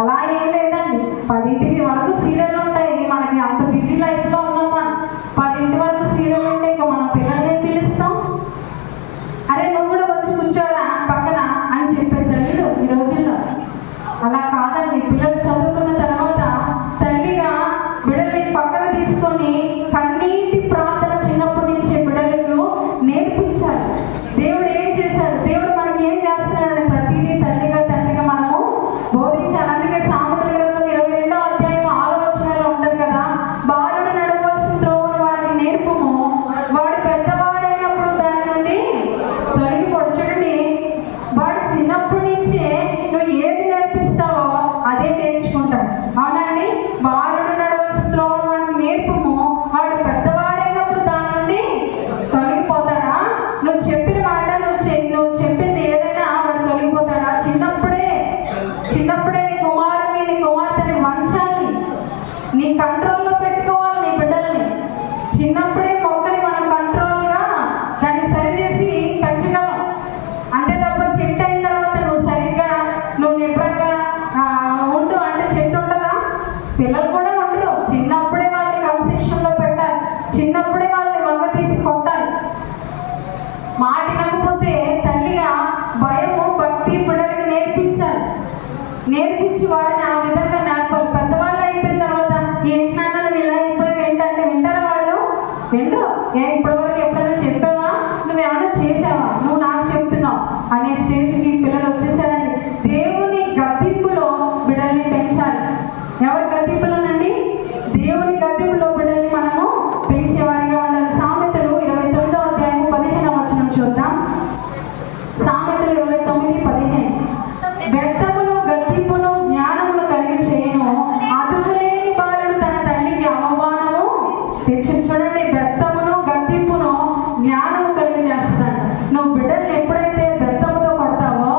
అలా ఏం లేదండి. 10ంటి వరకు సీరియల్ ఉంటాయి. మనకి అంత బిజీ లైఫ్లో ఉన్నాం మనం. 10ంటి వరకు సీరియల్ ఉంటే ఇంకా మన పిల్లల్ని పిలుస్తాం. అరే నువ్వు కూడా వచ్చి కూర్చోరా పక్కన అని చెప్పే తల్లిలు ఈ రోజుల్లో. అలా కాదండి. పిల్లలు చదువుకున్న తర్వాత తల్లిగా బిడ్డల్ని పక్కన తీసుకొని కన్నీటి ప్రార్థన చిన్నప్పటి నుంచే బిడ్డలకు నేర్పించాలి. దేవుడు ఏం చేశాడు, దేవుడు మనకి ఏం చేస్తున్నాడు ప్రతిదీ తండ్రిగా మనము బోధించాలి. అందుకే సామెతల గ్రంథం 22వ అధ్యాయం 6వ వచనంలో ఉంటుంది కదా, బాలుడు నడవలసిన త్రోవను వాడికి నేర్పుము, వాడు పెద్దవాడైనప్పుడు దాని నుండి తొలగిపోడు. చూడండి, వాడు చిన్నప్పటి నుంచే నువ్వు ఏది నేర్పిస్తావో అదే నేర్చుకుంటాడు. అవునండి, బాలుడు నడవలసిన త్రోవను వాడికి నేర్పుము, వాడు పెద్దవాడైనప్పుడు దాని నుండి తొలగిపోతాడా? నువ్వు చెప్పిన మాట నువ్వు చెప్పింది ఏదైనా వాడు తొలగిపోతాడా? చిన్నప్పుడే నీ కుమారుని నీ కుమార్తెని వంచాలి, నీ కంట్రోల్లో పెట్టుకోవాలి నీ బిడ్డల్ని. చిన్నప్పుడే మొక్కని మనం కంట్రోల్గా దాన్ని సరిచేసి పెంచగలం. అంతే తప్ప చెట్టు అయిన తర్వాత నువ్వు నిబ్రంగా ఉండు అంటే చెట్టు ఉంటుందా? పిల్లలు కూడా ఉండరు. చిన్నప్పుడే వాళ్ళని క్రమశిక్షణలో పెట్టాలి, చిన్నప్పుడే వాళ్ళని వంగ తీసి కొట్టాలి. మాట వినకపోతే తల్లిగా భయము భక్తి బిడ్డలకు నేర్పించాలి. నేర్పించి వాడిని ఆ విధంగా నేర్పాలి. పెద్దవాళ్ళు అయిపోయిన తర్వాత ఏంటన్నా నువ్వు ఇలా అయిపోయి ఏంటంటే వింటారా వాళ్ళు? వినరు. ఇప్పటివరకు ఎప్పుడైనా చెప్పావా? నువ్వేమైనా చేసావా? నువ్వు నాకు చెప్తున్నావు అనే స్టేజ్కి పిల్లలు వచ్చేసారండి. దేవుని గద్దింపులో బిడ్డల్ని పెంచాలి. ఎవరి గద్దింపులోనండి? దేవుని గద్దింపులో బిడ్డల్ని మనము పెంచేవారిగా ఉండాలి. సామెతలు 29వ అధ్యాయం 15వ వచనం చూద్దాం. సామెతలు 29:15. వ్యర్థమును గద్దింపును జ్ఞానమును కలిగి చేయను, అదుపులేని బాలుడు తన తల్లికి అవమానము తెచ్చి చూడండి, బెత్తమును గద్దింపును జ్ఞానము కలిగి చేస్తాడు. నువ్వు బిడ్డల్ని ఎప్పుడైతే బెత్తముతో కొడతావో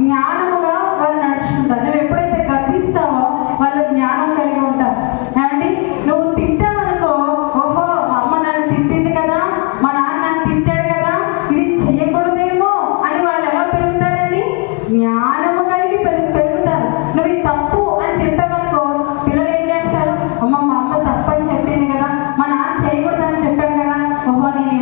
జ్ఞానముగా వాళ్ళు నడుచుకుంటారు. నువ్వు ఎప్పుడైతే గద్దిస్తావో వాళ్ళు జ్ఞానం కలిగి ఉంటారు. ఏమండి, నువ్వు తిట్టావనుకో, ఓహో మా అమ్మ నన్ను తిట్టింది కదా, మా నాన్న నన్ను తిట్టాడు కదా, ఇది చెయ్యకూడదేమో అని వాళ్ళు ఎలా పెరుగుతారండి? జ్ఞానము కలిగి పెరుగుతారు. నువ్వు ఇది తప్పు అని చెప్పావనుకో, పిల్లలు ఏం చేస్తారు? అమ్మ మా అమ్మ తప్పు అని చెప్పింది కదా, మా నాన్న చేయకూడదని చెప్పాను కదా, ఓహో నేను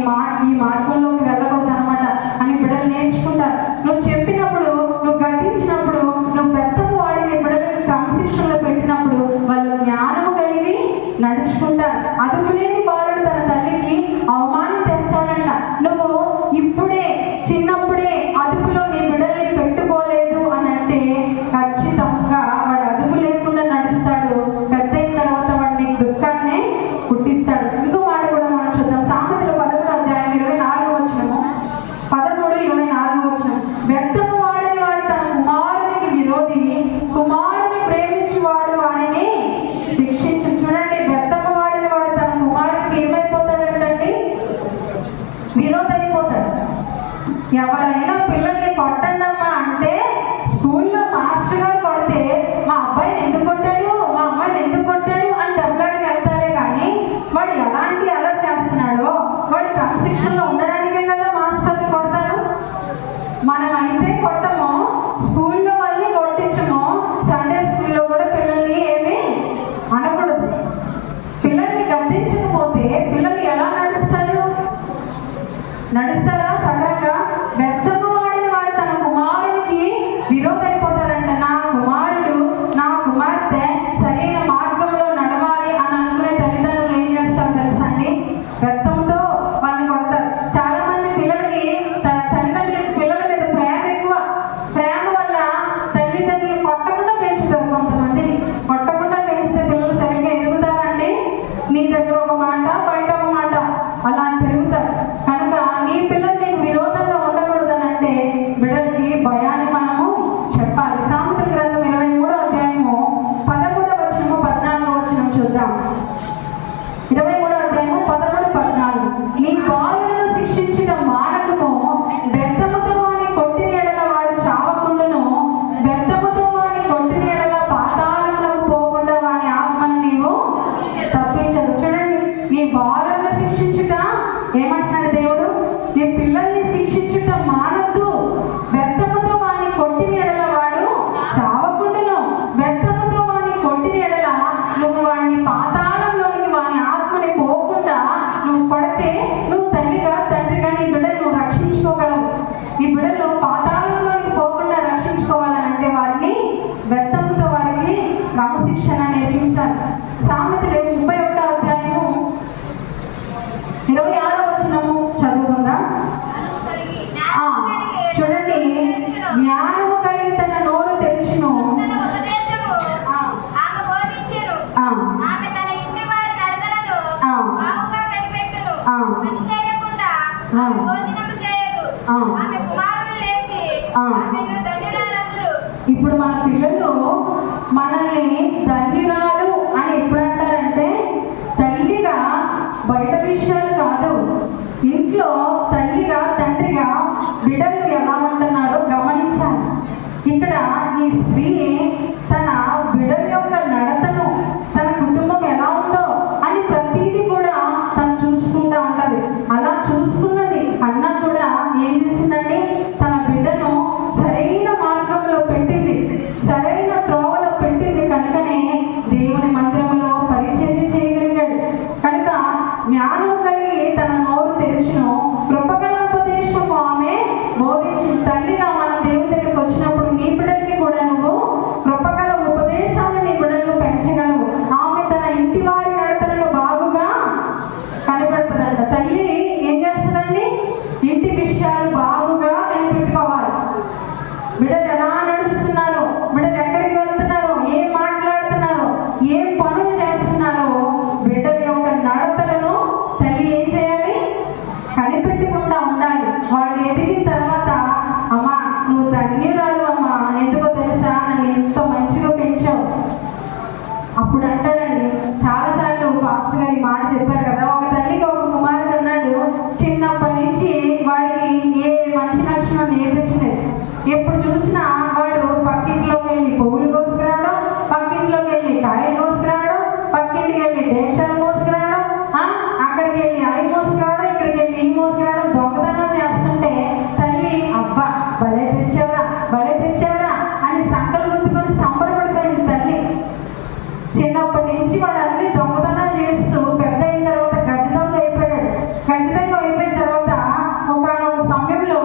ఈ మార్గంలోకి వెళ్ళకూడదు అనమాట అని బిడ్డలు నేర్చుకుంటారు. నువ్వు చెప్పినప్పుడు, నువ్వు గద్దించినప్పుడు, నువ్వు బెత్తము వాడిని బిడ్డలకి క్రమశిక్షణలో పెట్టినప్పుడు వాళ్ళు జ్ఞానము కలిగి నడుచుకుంటారు. అదుపులేని బాలుడు తన తల్లికి అవమానం తెస్తాడంట. నువ్వు ఇప్పుడే చిన్నప్పుడే అదుపులో నీ బిడ్డల్ని పెట్టుకోలేదు అని అంటే ఖచ్చితంగా వాడు అదుపు లేకుండా నడుస్తాడు. పెద్ద అయిన తర్వాత వాడు నీకు దుఃఖాన్ని పుట్టిస్తాడు. ఇంకో మాట కూడా మనం చూద్దాం. సామెతలు 13వ అధ్యాయం 24వ వచనము, 13-24వ వచనం. వ్యక్తము వాడని వాడు తన కుమారునికి విరోధి, కుమారుని ప్రేమించువాడు వారిని శిక్షించు. చూడండి, వ్యక్తము వాడని వాడు తన కుమారునికి ఏమైపోతాడంటండి? విరోధి అయిపోతాడు. ఎవరైనా పిల్లల్ని కొట్టండమ్మా అంటే స్కూల్లో మాస్టర్ గారు కొడితే మా అబ్బాయిని ఎందుకు కొట్టాడు, మా అమ్మాయిని ఎందుకు కొట్టాడు అని దెబ్బలాడికి వెళ్తారే కానీ వాడు ఎలాంటి అలర్ట్ చేస్తున్నాడో వాడు క్రమశిక్షణలో ఉండడానికే కదా మాస్టర్ని కొడతారు. మనం అయితే కొట్టము, స్కూల్లో వాళ్ళని కొట్టించము, సండే స్కూల్లో కూడా పిల్లల్ని ఏమీ అనకూడదు. పిల్లల్ని గద్దించకపోతే పిల్లలు ఎలా నడుస్తారా? సడన్గా వ్యర్థము వాడిన వాడు తన కుమారునికి విరోధైపోతాడంట. నా కుమారుడు, నా కుమార్తె సరైన మార్గంలో నడవాలి అని అనుకునే తల్లిదండ్రులు ఏం చేస్తారు తెలుసా అండి? వ్యర్థంతో వాళ్ళని కొడతారు. చాలా మంది పిల్లలకి తల్లిదండ్రులకి పిల్లల మీద ప్రేమ ఎక్కువ. ప్రేమ వల్ల తల్లిదండ్రులు కొట్టకుండా పెంచుతారు. కొంతమంది కొట్టకుండా పెంచితే పిల్లలు సరిగ్గా ఎదుగుతారండి. నీ దగ్గర ఒక మాట, బయట ఒక మాట అలా పెరుగుతారు. కనుక నీ పిల్లలు నీకు విరోధంగా ఉండకూడదని అంటే బిడ్డలకి భయాన్ని మనము చెప్పాలి. సామెతల గ్రంథం 23వ అధ్యాయము 13వ వచనము 14వ వచనం చూద్దాం. 23వ అధ్యాయము 13-14. నీ బాలులను శిక్షించడం మానకము, బెత్తముతో వాని కొట్టిన ఎడల వాడు చావకుండును, బెత్తముతో వాని కొట్టిన ఎడల పాతాళములకు పోకుండా వాని ఆత్మను నీవు తప్పించదు. చూడండి, నీ బాలులను శిక్షించుట ఏమంటున్నాడు దేవుడు? నీ పిల్లల్ని శిక్షించుట మానద్దు, బెత్తముతో వాని కొట్టిన ఎడల వాడు చావకుండును, బెత్తముతో వాని కొట్టిన ఎడల నువ్వు వాడిని పాతాళంలోనికి వాని ఆత్మని పోకుండా నువ్వు పడితే నువ్వు తల్లిగా తండ్రిగా నీ బిడ్డలు నువ్వు రక్షించుకోగలవు. నీ బిడ్డలు పాతాళంలోనికి పోకుండా రక్షించుకోవాలంటే వారిని బెత్తముతో వారికి క్రమశిక్షణ నేర్పించాలి. సామెతలు 31వ అధ్యాయము 26వ వచనము చదువుకుందాం. చూడండి, జ్ఞానము కలిగి తన నోరు తెరిచును, ఇప్పుడు మన పిల్లలు మనల్ని ధన్యురాలు అని ఎప్పుడు అంటారంటే తల్లిగా బయట విషయాలు కాదు, ఇంట్లో తల్లిగా తండ్రిగా బిడ్డలు ఎలా ఉంటున్నారో గమనించాలి. ఇక్కడ ఈ స్త్రీ తన బిడ్డల యొక్క నడతను, తన కుటుంబం ఎలా ఉందో అని ప్రతిదీ కూడా తను చూసుకుంటూ ఉంటుంది. అలా చూసుకున్నది అన్న కూడా ఏం చేసిందండి? తన బిడ్డను సరైన మార్గంలో పెట్టింది, సరైన త్రోవలో పెట్టింది. కనుకనే దేవుని మందిరంలో పరిచర్య చేయగలిగాడు. కనుక జ్ఞానం కలిగి తన నోరు తెరిచును, కృపగల ఉపదేశము ఆమె బోధించిన. తల్లిగా మనం దేవుని దగ్గరికి వచ్చినప్పుడు నీ బిడ్డలకి కూడా నువ్వు కృపగల ఉపదేశాన్ని నీ బిడ్డలకు పెంచగలవు. ఆమె తన ఇంటి వారి నడతలను బాగుగా కనిపెడుతుందంట. తల్లి ఏం చేస్తుందండి? ఇంటి విషయాలు బాగుగా కనిపెట్టుకోవాలి. బిడ్డలు ఎలా నడుస్తున్నారు, బిడ్డలు ఎక్కడికి వెళ్తున్నారు, ఏం మాట్లాడుతున్నారు, ఏం పనులు చేస్తున్నారు, బిడ్డల యొక్క నడతలను తల్లి చెప్పారు కదా, ఒక తల్లికి ఒక కుమారుడు ఉన్నాడు. చిన్నప్పటి నుంచి వాడికి ఏ మంచి లక్షణం నేర్పించలేదు. ఎప్పుడు చూసినా వాడు పక్కింట్లోకి వెళ్ళి పువ్వులు కోసుకురావడం, పక్కింట్లోకి వెళ్ళి కాయలు కోసుకురావడం, పక్కింటికి వెళ్ళి దేశాలు మోసుకురావడం, అక్కడికి వెళ్ళి అవి మోసుకురావడం, ఇక్కడికి వెళ్ళి ఈ మోసుకురావడం, దొంగతనం చేస్తుంటే తల్లి అబ్బా భలే తెచ్చావరా అని సంకలు గుర్తుకొని సంబరపడిపోయింది తల్లి. చిన్నప్పటి నుంచి వాడు అన్ని దొంగతనాలు చేస్తూ పెద్ద అయిన తర్వాత ఖచ్చితంగా అయిపోయిన తర్వాత ఒక సమయంలో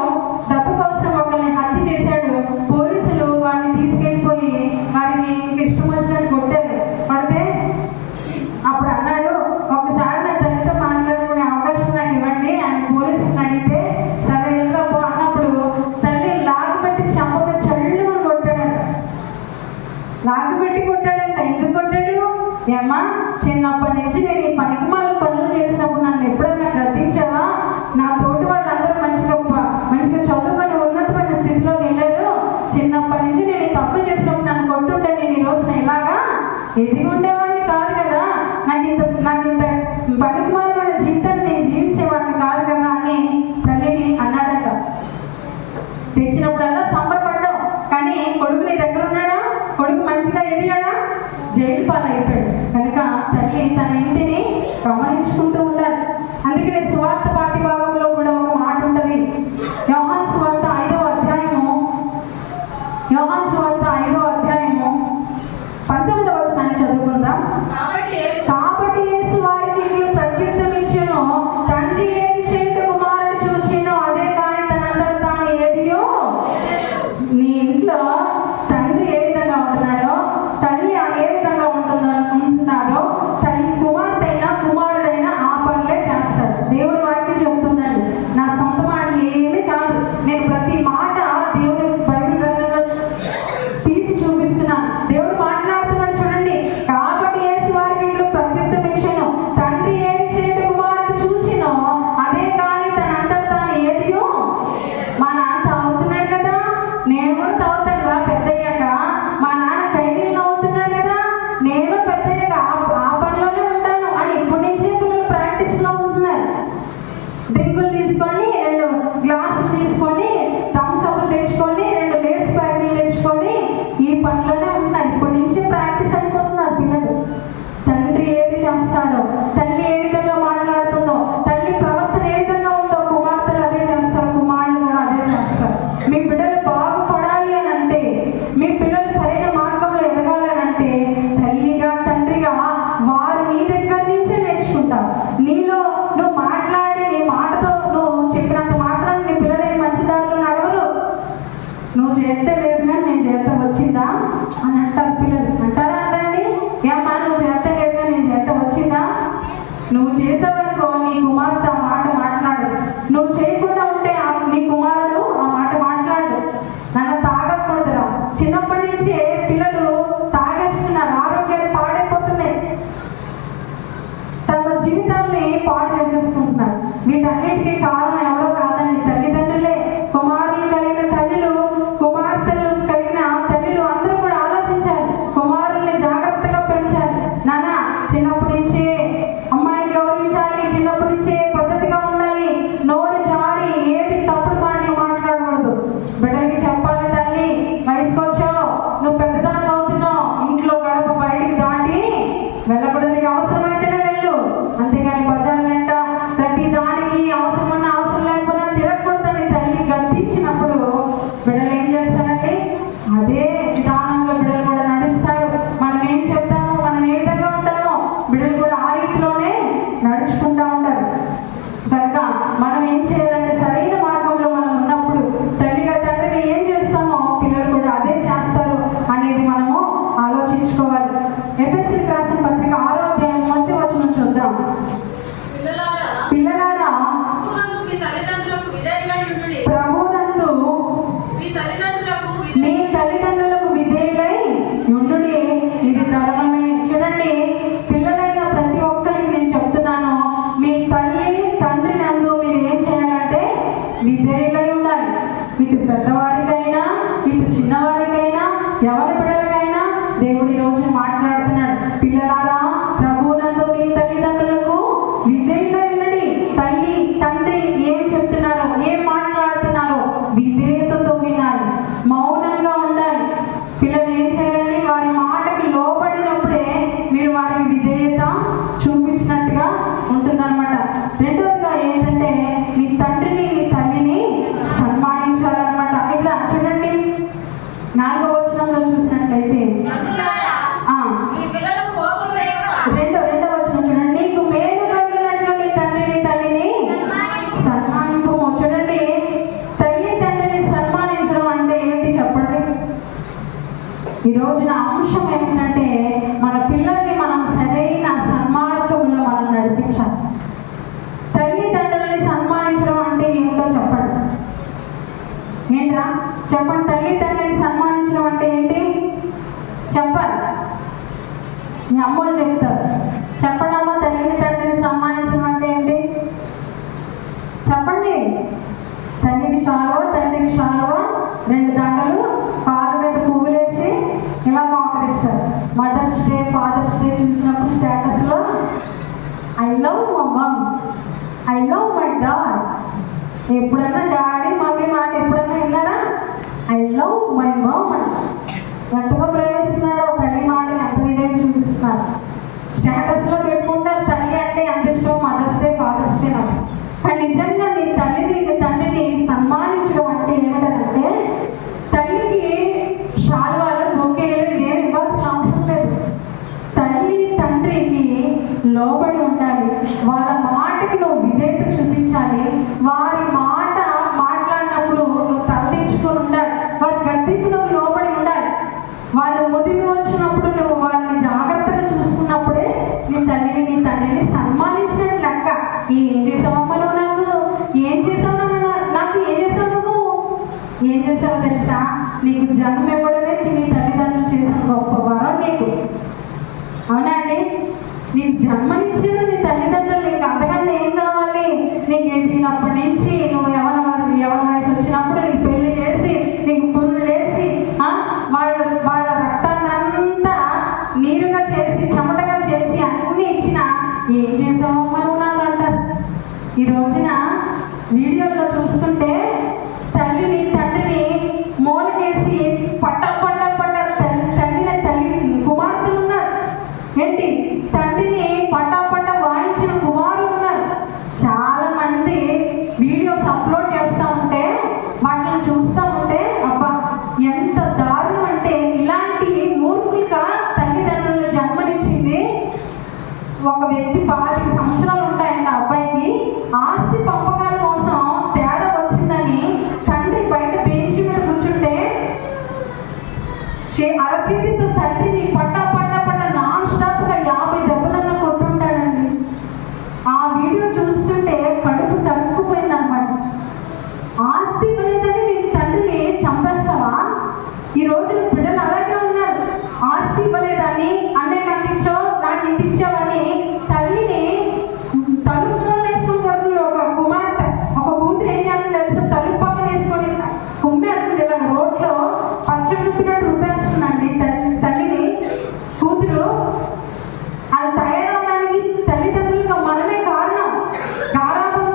డబ్బు కోసం ఒకరిని హత్య చేశాడు. పోలీసులు వాడిని తీసుకెళ్ళిపోయి వాడిని ఇష్టం వచ్చినట్టు కొట్టారు. పడితే అప్పుడు అన్నాడు, ఒకసారి నా తల్లితో మాట్లాడుకునే అవకాశం నాకు ఇవ్వండి అని పోలీసుని అడిగితే, సరే వెళ్ళరాపో అన్నప్పుడు తల్లి లాగిపెట్టి చంపక చల్లు అని కొట్టాడంట. లాగిపెట్టి కొట్టాడంట. ఎందుకు కొట్టాడు? ఏమ్మా, చిన్నప్పటి నుంచి నేను ఈ పనికిమాల పనులు చేసినప్పుడు నన్ను ఎప్పుడైనా గద్దించావా? నా తోటి వాళ్ళందరూ మంచిగా చదువుకొని ఉన్నతమైన స్థితిలోకి వెళ్ళారు. చిన్నప్పటి నుంచి నేను ఈ తప్పులు చేసినప్పుడు నన్ను కొట్టుంటే నేను ఈ రోజున ఇలాగా ఎదిగి ఉండేవాడిని కాదు కదా, నాకు ఇంత పనికిమాల జీవితాన్ని నేను జీవించేవాడిని కాదు కదా అని తల్లిని అన్నాడట. తెచ్చినప్పుడల్లా సంబరపడ్డాం. కానీ కొడుకు నీ దగ్గర ఉన్నాడా? కొడుకు మంచిగా ఎదిగాడా? జైలు పాలైపోయాడు. కనుక తల్లి తన ఇంటిని గమనించుకుంటూ ఉండాలి. అందుకనే సువార్త పాఠ్య భాగంలో కూడా ఒక మాట ఉంటుంది. యోహాను సువార్త 5వ అధ్యాయము 19వ వచనాన్ని చదువుకుందాం. కాబట్టి యేసు వారికి ఇట్లు ప్రత్యుత్తమించెను, తండ్రి ఏది చేయుట కుమారుడు చూచెనో అదే కానీ తనంతట తాను ఏదియో. నీ ఇంట్లో తండ్రి ఏ విధంగా ఉంటున్నాడో, తల్లి ఏ విధంగా ఉంటున్నారో, తల్లి కుమార్తె అయినా కుమారుడైనా ఆ పనులే చేస్తాడు. దేవుడి వాక్యం చెబుతుందండి. నా సొంత మాటలు ఏమీ కాదు. నేను ప్రతి మాట దేవుడి బైబిల్ గ్రంథంలో తీసి చూపిస్తున్నాను. దేవుడు మాట్లాడుతున్నాడు చూడండి. కాబట్టి యేసు వారికి ఇట్లు ప్రత్యుత్తమించెను, తండ్రి ఏది చేయుట కుమారుడు చూచెనో అదే కానీ తనంతట తాను ఏదియో. మా నాన్న తాగుతున్నాడు కదా, నేను కూడా తాగుతాను రా పెద్దయ్యాక. మా నాన్న కైలు నవ్వుతున్నాడు కదా, నేను పెద్దయ్యాక ఆ పనిలోనే ఉంటాను అని ఇప్పటి నుంచే పిల్లలు ప్రాక్టీస్లో ఉంటున్నారు. డ్రింకులు తీసుకొని 2 గ్లాసులు తీసుకొని థమ్స్అప్లు తెచ్చుకొని 2 లేస్ ప్యాకెట్లు తెచ్చుకొని ఈ పనిలోనే ఉంటున్నారు. ఇప్పటి నుంచే ప్రాక్టీస్ అయిపోతున్నారు పిల్లలు. తండ్రి ఏది చేస్తాడో, తల్లి ఏ విధంగా మాట్లాడుతుందో, తల్లి ప్రవర్తన ఏ విధంగా ఉందో కుమార్తెలు అదే చేస్తారు, కుమారులు కూడా అదే చేస్తారు. మీ బిడ్డలు బాగుపడాలి అని అంటే, మీ పిల్లలు సరైన మార్గంలో ఎదగాలి అని అంటే తల్లిగా తండ్రిగా వారు నీ దగ్గర నుంచే నేర్చుకుంటారు. నీలో నువ్వు మాట్లాడి నీ మాటతో నువ్వు చెప్పినంత మాత్రం నీ పిల్లలు మంచి దారిలో నడవరు. నువ్వు చేస్తే లేదు కానీ నేను చేస్తే వచ్చిందా అని అంటారు పిల్లలు. అంటారా అంటండి? ఏమ్మా నువ్వు చేస్తే లేదు కానీ నేను చేస్తే వచ్చిందా? నువ్వు చేసావనుకో నీ కుమార్తె ఆ మాట మాట్లాడు. నువ్వు చేయకుండా ఉంటే నీ కుమారుడు ఆ మాట మాట్లాడు. నన్ను తాగకూడదురా. చిన్నప్పటి నుంచే పిల్లలు తాగేస్తున్నారు, ఆరోగ్యాలు పాడైపోతున్నాయి, తమ జీవితాన్ని పాడు చేసేసుకుంటున్నారు. వీటన్నిటికీ కారణం ఎవరో కాదండి, తల్లిదండ్రులే. కుమారులు కలిగిన తల్లులు, కుమార్తెలు కలిగిన తల్లులు అందరూ కూడా ఆలోచించాలి. కుమారుల్ని జాగ్రత్తగా పెంచాలి. నాన్న చిన్నప్పటి నుంచే అమ్మాయిని గౌరవించాలి, చిన్నప్పటి నుంచే పద్ధతిగా ఉండాలి, నోరు జారి ఏది తప్పుడు మాటలు మాట్లాడకూడదు. బిడ్డలకి చెప్పాలి, తల్లి వయసుకు వచ్చావు, నువ్వు పెద్దదాన్ని అవుతున్నావు, ఇంట్లో గడప బయటికి దాటి వెళ్ళకూడదు, నీకు అవసరమైతేనే వెళ్ళు, అంతేగాని బజార్ వెంట ప్రతి దానికి అవసరం ఉన్న అవసరం లేకపోయినా తిరగకూడదని తల్లి గద్దించినప్పుడు బిడ్డలు ఏం చేస్తారండి? అదే విధానంలో బిడ్డలు కూడా నడుస్తారు. మనం ఏం చెప్తామో, మనం ఏ విధంగా ఉంటామో బిడ్డలు కూడా ఆ రీతిలోనే నడుచుకుంటూ ఉంటారు. కనుక మనం ఏం చేయాలంటే సరైన మార్గంలో మనం ఉన్నప్పుడు తల్లిగా తండ్రిగా ఏం చేస్తామో పిల్లలు కూడా అదే చేస్తారు అనేది మనము ఆలోచించుకోవాలి. ఎఫెసీయులకు రాసిన పత్రిక 6వ అధ్యాయం 1వ వచనం చూద్దాం. పిల్లలారా ప్రభునందు మీ తల్లిదండ్రులకు విధేయులై ఉండుడి, ఇది ధర్మమే. చూడండి, పిల్లలైన ప్రతి ఒక్కరికి నేను చెప్తున్నాను, మీ తల్లి తండ్రి నందు మీరు ఏం చేయాలంటే విధేయులై ఉండాలి. ఇటు పెద్దవారికైనా ఇటు చిన్నవారికైనా ఎవరి బిడ్డలకైనా దేవుడు ఈ రోజు మాట్లాడుతున్నాడు. పిల్లలారా ప్రభునందు మీ తల్లిదండ్రులకు చెప్పండి, తల్లి తండ్రిని సన్మానించడం అంటే ఏంటి చెప్పాలి. మీ అమ్మలు చెప్తారు. చెప్పండి అమ్మ, తల్లిని తండ్రిని సన్మానించడం అంటే ఏంటి చెప్పండి. తల్లికి శాలువ, తండ్రికి శాలువ, 2 దండలు, పాద మీద పువ్వులేసి ఇలా మోకరిస్తారు. మదర్స్ డే, ఫాదర్స్ డే చూసినప్పుడు స్టేటస్లో I love my mom, I love my dad. ఎప్పుడన్నా డాడీ మమ్మీ మాట ఎప్పుడన్నా విన్నారా? ఐ లవ్ మై మమ్ అంట. ఎంతగా ప్రేమిస్తున్నాడో తల్లి మాట ఎంత విధంగా చూపిస్తున్నారు. స్టేటస్లో పెట్టుకుంటారు తల్లి అంటే ఎంత ఇష్టం, మదర్స్ డే, ఫాదర్స్ డే నాకు. కానీ నిజంగా నీ తల్లిని, నీ తండ్రిని సన్మానించడం అంటే ఏమిటంటే, తల్లికి శాలువాలు, బొకేలు ఏమి ఇవ్వాల్సిన అవసరం లేదు. తల్లి తండ్రికి లోబడి ఉండాలి. వాళ్ళ మాటకి నువ్వు విధేయత చూపించాలి. వారి మాట మాట్లాడినప్పుడు నువ్వు తలదించుకొని ఉండాలి. వారి గద్దింపు నువ్వు లోబడి ఉండాలి. వాళ్ళు ముదిమి వచ్చినప్పుడు నువ్వు వారిని జాగ్రత్తగా చూసుకున్నప్పుడే నీ తల్లిని, నీ తండ్రిని సన్మానించినట్టు లెక్క. ఏం చేసావమ్మా నువ్వు, ఏం చేసావు నాకు, ఏం చేసావు నువ్వు, ఏం చేసావో తెలుసా? నీకు జన్మ ఇవ్వడమే నీ తల్లిదండ్రులు చేసిన గొప్ప వరం నీకు. అవునా అండి? నీకు జన్మనిచ్చిన నీ తల్లిదండ్రులు, నీకు అంతకన్నా ఏం కావాలి? నీకు ఎదిగినప్పటి నుంచి నువ్వు యవన వయసు వచ్చినప్పుడు నీకు పెళ్లి చేసి, నీకు పురులు వేసి, వాళ్ళ రక్తాన్ని అంతా నీరుగా చేసి, చెమటగా చేసి అన్నీ ఇచ్చిన ఏం చేసావమ్మా నువ్వు నాకు అంటారు. ఈ రోజున వీడియోలో చూస్తుంటే తల్లిని తండ్రిని మూలకేసి పట్టారు. తల్లి కుమార్తెలు ఉన్నారు. ఏంటి, తండ్రిని పట్ట వాయించిన కుమారులు ఉన్నారు. చాలా మంది వీడియోస్ అప్లోడ్ చేస్తూ ఉంటే వాటిని చూస్తూ ఉంటే అబ్బా ఎంత దారుణం అంటే, ఇలాంటి మూర్ఖులుగా తల్లిదండ్రులు జన్మనిచ్చింది. ఒక వ్యక్తి 25 సంవత్సరాలు ఉంటాయంట అబ్బాయికి. ఆస్తి పంపకాల కోసం తేడా వచ్చిందని తండ్రి బయట బెంచ్ మీద కూర్చుంటే అరచేతితో తండ్రిని పట్ట నాన్ స్టాప్గా 50 దెబ్బలన్నా కొట్టుంటాడండి. ఆ వీడియో చూస్తుంటే కడుపు తరుక్కుపోయిందన్నమాట. ఆస్తి లేదని నీ తండ్రిని చంపేస్తావా? ఈ రోజు బిడ్డలు అలాగే ఉన్నారు. ఆస్తి ఇవ్వలేదని, అన్నయ్యకి అందించావు, నాకు ఇంటించావని తల్లిని తలుపు వేసుకొని పడుతుంది. ఒక కుమార్తె, ఒక కూతురు ఏం చేయాలని తెలుసు? తలుపు పక్కన వేసుకొని కుమ్మేస్తుంది. ఇలా రోడ్లో పచ్చడిప్పినట్టు రుపేస్తుందండి తల్లిని కూతురు. అది తయారవడానికి తల్లిదండ్రులకు మనమే కారణం. గారాబం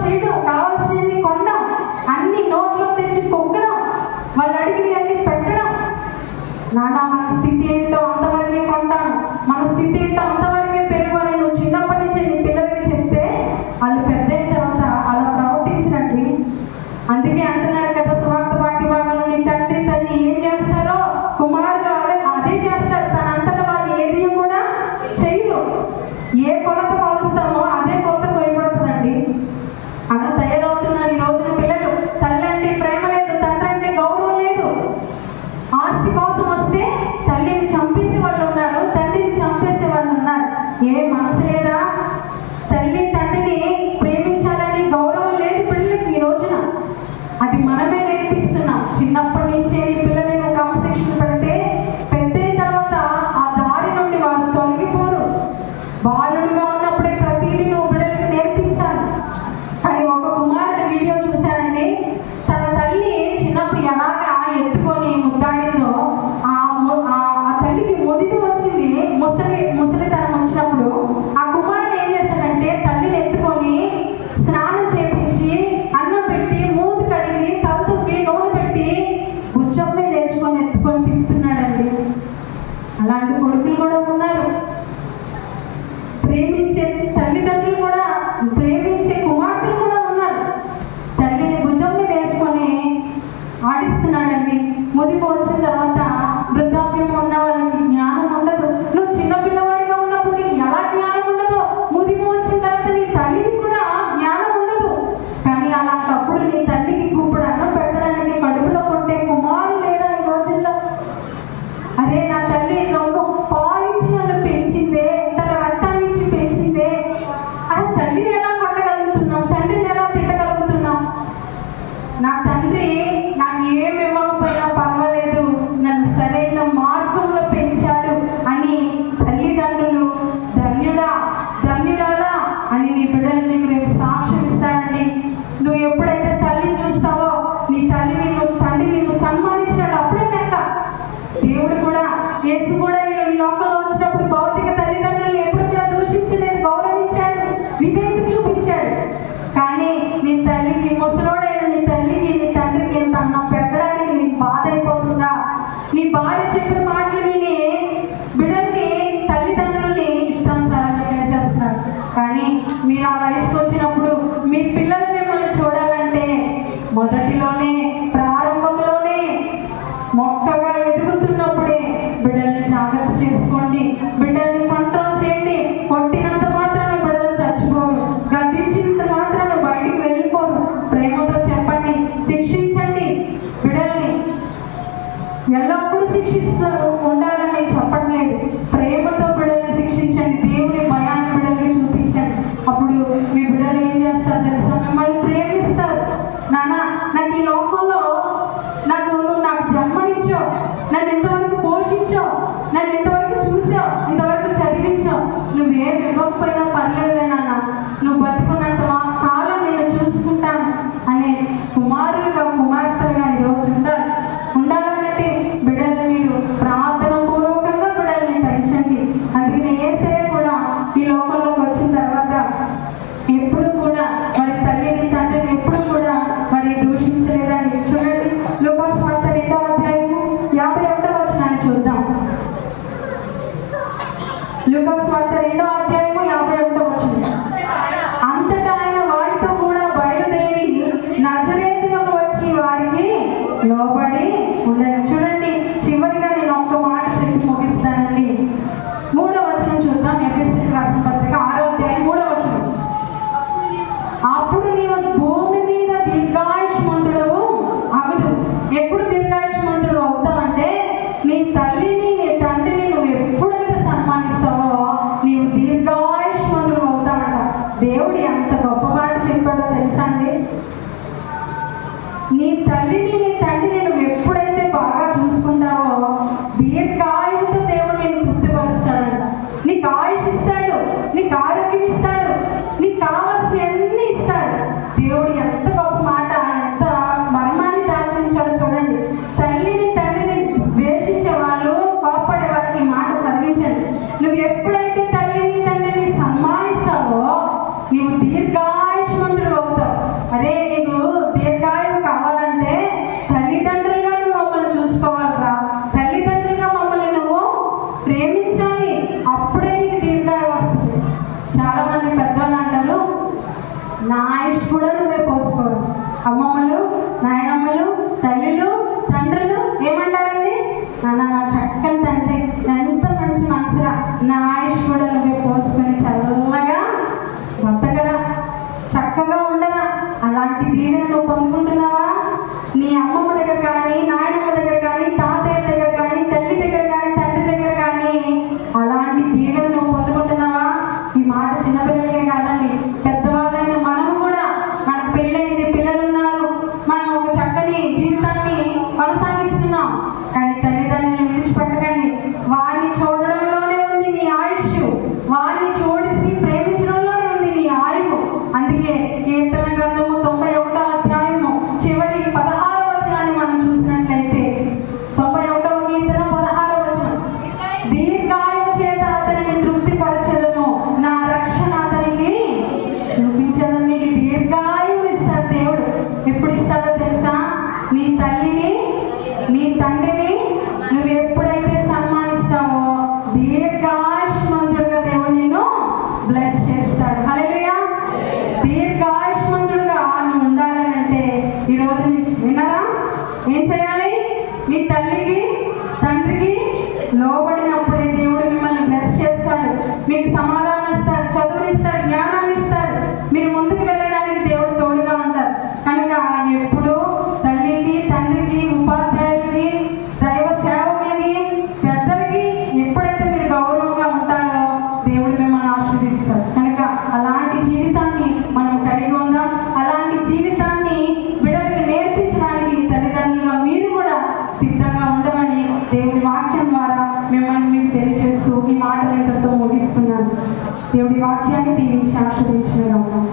కానీ నీ తల్లికి, ముసలోడైన నీ తల్లికి, నీ తండ్రికి ఎంత అన్నం పెట్టడానికి నీకు బాధ అయిపోతుందా? నీ భార్య చెప్పిన మాటలు విని బిడ్డల్ని, తల్లిదండ్రుల్ని ఇష్టానుసారంగా చేసేస్తున్నారు. కానీ మీరు ఆ వయసుకు వచ్చినప్పుడు మీ పిల్లలు మిమ్మల్ని చూడాలంటే మొదటిలోనే, ప్రారంభంలోనే, మొక్కగా ఎదుగుతున్నప్పుడే బిడ్డల్ని జాగ్రత్త చేసుకోండి. బిడ్డల్ని కంట్రోల్ చేయండి. కొట్టినంత మాత్రాన బిడ్డలు చచ్చిపోరు, గద్దించినంత మాత్రాన బయటికి వెళ్ళిపోరు. ప్రేమతో చెప్పండి, శిక్షించండి. బిడ్డల్ని ఎల్లప్పుడూ శిక్షిస్తారు ఉండాలని చెప్పట్లేదు. ప్రేమతో బిడ్డల్ని శిక్షించండి. దేవుని భయాన్ని బిడ్డలకి చూపించండి. అప్పుడు మీ బిడ్డలు ఏం చేస్తారు తెలుసా? మిమ్మల్ని ప్రేమిస్తారు. నాన్న, నాకు ఈ లోకంలో నాకు జన్మనిచ్చావు, నన్ను ఇంతవరకు పోషించావు, నన్ను ఇంతవరకు చూసావు, ఇంతవరకు చదివించావు, నువ్వేం ఇవ్వకపోయినా పర్లేదులే నాన్న, నువ్వు బతుకున్నంత కాలం నేను చూసుకుంటాను అనే కుమారులుగా, కుమార్తెలుగా ఈరోజు ఉండాలంటే బిడ్డల్ని మీరు ప్రార్థన పూర్వకంగా బిడ్డల్ని పెంచండి. అందుకని యేసయ్య కూడా ఈ లోకంలోకి వచ్చిన తర్వాత ఎప్పుడు కూడా మరి తల్లిని, తండ్రిని ఎప్పుడు కూడా మరి దూషించలేదని. చూడండి, లూకాసు వార్త 2వ అధ్యాయము 51వ వచనాన్ని చూద్దాం. లూకాసు వార్త 2వ అధ్యాయము 51వ వచనం. అంతటా ఆయన వారితో కూడా బయలుదేరి నజరేతునకు వచ్చి వారికి లోబడి ఉండను. చూడండి, చివరిగా నేను ఒక్క మాట చెప్పి ముగిస్తానండి. 3వ వచనం చూద్దాం. ఎఫెసీయులకు రాసిన పత్రిక 6వ అధ్యాయం 3వ వచనం. అప్పుడు నీవు భూమి మీద దీర్ఘాయుష్మంతుడవు అగుదు. ఎప్పుడు దీర్ఘాయుష్మంతుడు అవుతావంటే నీ తల్లిని, నీ తండ్రిని నువ్వు ఎప్పుడైతే సన్మానిస్తావో నీవు దీర్ఘాయుష్మంతుడు అవుతావంట. దేవుడు ఎంత గొప్ప మాట చెప్పాడో తెలుసా అండి? నీ తల్లిని, నీ తండ్రిని నువ్వు ఎప్పుడైతే బాగా చూసుకుంటావో దీర్ఘాయువుతో దేవుడు నేను తృప్తిపరుస్తాడంట. నీకు ఆయుష్ ఇస్తాడు, నీకు ఆరోగ్యం ఇస్తాడు, నీకు కావాల్సినవన్నీ ఇస్తాడు. దేవుడు ఎంత గొప్ప మాట, ఎంత మర్మాన్ని దాచించాడో చూడండి. తల్లిని, తండ్రిని ద్వేషించే వాళ్ళు, కోపడే వాళ్ళకి మాట చదివించండి. నువ్వు ఎప్పుడైతే తల్లిని, తండ్రిని సన్మానిస్తావో నీవు దీర్ఘాయుష్మంతుడు అవుతావు. అరే, నీకు దీర్ఘాయువు కావాలంటే తల్లిదండ్రులుగా నువ్వు మమ్మల్ని చూసుకోవాలిరా. తల్లిదండ్రులుగా మమ్మల్ని నువ్వు ప్రేమించాలి. అప్పుడే నీకు దీర్ఘాయువు వస్తుంది. చాలా మంది పెద్దవాళ్ళు అంటారు, నా ఆయుష్ కూడా నువ్వే పోసుకోవాలి. అమ్మమ్మలు, నాయనమ్మలు, తల్లులు, తండ్రులు ఏమంటారండి? నా చక్కని తండ్రి, ఎంత మంచి మనసురా, నా ఆయుష్ కూడా నువ్వే పోసుకొని చల్లగా బతకరా, చక్కగా ఉండరా. అలాంటి దీవెన నువ్వు పొందుకుంటున్నావా? నీ అమ్మమ్మ దగ్గర కానీ, నాయనమ్మ దగ్గర కానీ, తాతయ్య దగ్గర కానీ, తల్లి దగ్గర కానీ, తండ్రి దగ్గర కానీ అలాంటి దీవెన నువ్వు పొందుకుంటున్నావా? ఈ మాట చిన్నపిల్లలకే కాదండి, పెద్దవాళ్ళైన మనము కూడా, మనకు పెళ్ళైంది, పిల్లలు ఉన్నారు, మనం ఒక చక్కని జీవితాన్ని కొనసాగిస్తున్నాం. కానీ తల్లిదండ్రులను విడిచిపెట్టకండి. వారిని చూడడంలోనే ఉంది నీ ఆయుష్, వారిని చూసి ప్రేమించడంలోనే ఉంది నీ ఆయువు. అందుకే కీర్తన గ్రంథము 91వ అధ్యాయము చివరి 16వ వచనాన్ని మనం చూసినట్లయితే, 91వ కీర్తన 16వ వచనం. దీర్ఘాయువు చేత అతనిని తృప్తిపరచెదను, నా రక్షణ అతనికి చూపించను. నీకు దీర్ఘాయువు ఇస్తాడు దేవుడు. ఎప్పుడు ఇస్తాడో తెలుసా? నీ తల్లిని, నీ తండ్రిని నువ్వు ఎప్పుడైతే సన్మానిస్తావో దీర్ఘాయుష్మంతుడుగా దేవుడు నిన్ను బ్లెస్ చేస్తాడు. హల్లెలూయా. దీర్ఘాయుష్మంతుడుగా నువ్వు ఉండాలంటే ఈరోజు నుంచి విన్నారా? ఏం చేయాలి? మీ తల్లికి, తండ్రికి లోబడినప్పుడే దేవుడు మిమ్మల్ని బ్లెస్ చేస్తాడు. మీకు సమాధానం ఇస్తాడు, చదువునిస్తాడు, జ్ఞానాన్ని ఇస్తాడు. మీరు ముందుకు వెళ్ళడానికి దేవుడు తోడుగా ఉంటారు. కనుక ఎప్పుడు తల్లికి, తండ్రికి, ఉపాధ్యాయులకి, దైవ సేవకులకి, పెద్దలకి ఎప్పుడైతే మీరు గౌరవంగా ఉంటారో దేవుడు మిమ్మల్ని ఆశీర్వదిస్తాడు. కనుక అలాంటి జీవితాన్ని మనం కలిగి ఉందాం. అలాంటి జీవితాన్ని బిడ్డలకు నేర్పించడానికి తల్లిదండ్రులుగా మీరు కూడా సిద్ధంగా ఉండమని దేవుడి వాక్యం ద్వారా మిమ్మల్ని మీకు తెలియజేస్తూ ఈ మాటలు ఇంతటితో ముగిస్తున్నాను. దేవుడి వాక్యాన్ని దీవించి ఆశీర్వదించిన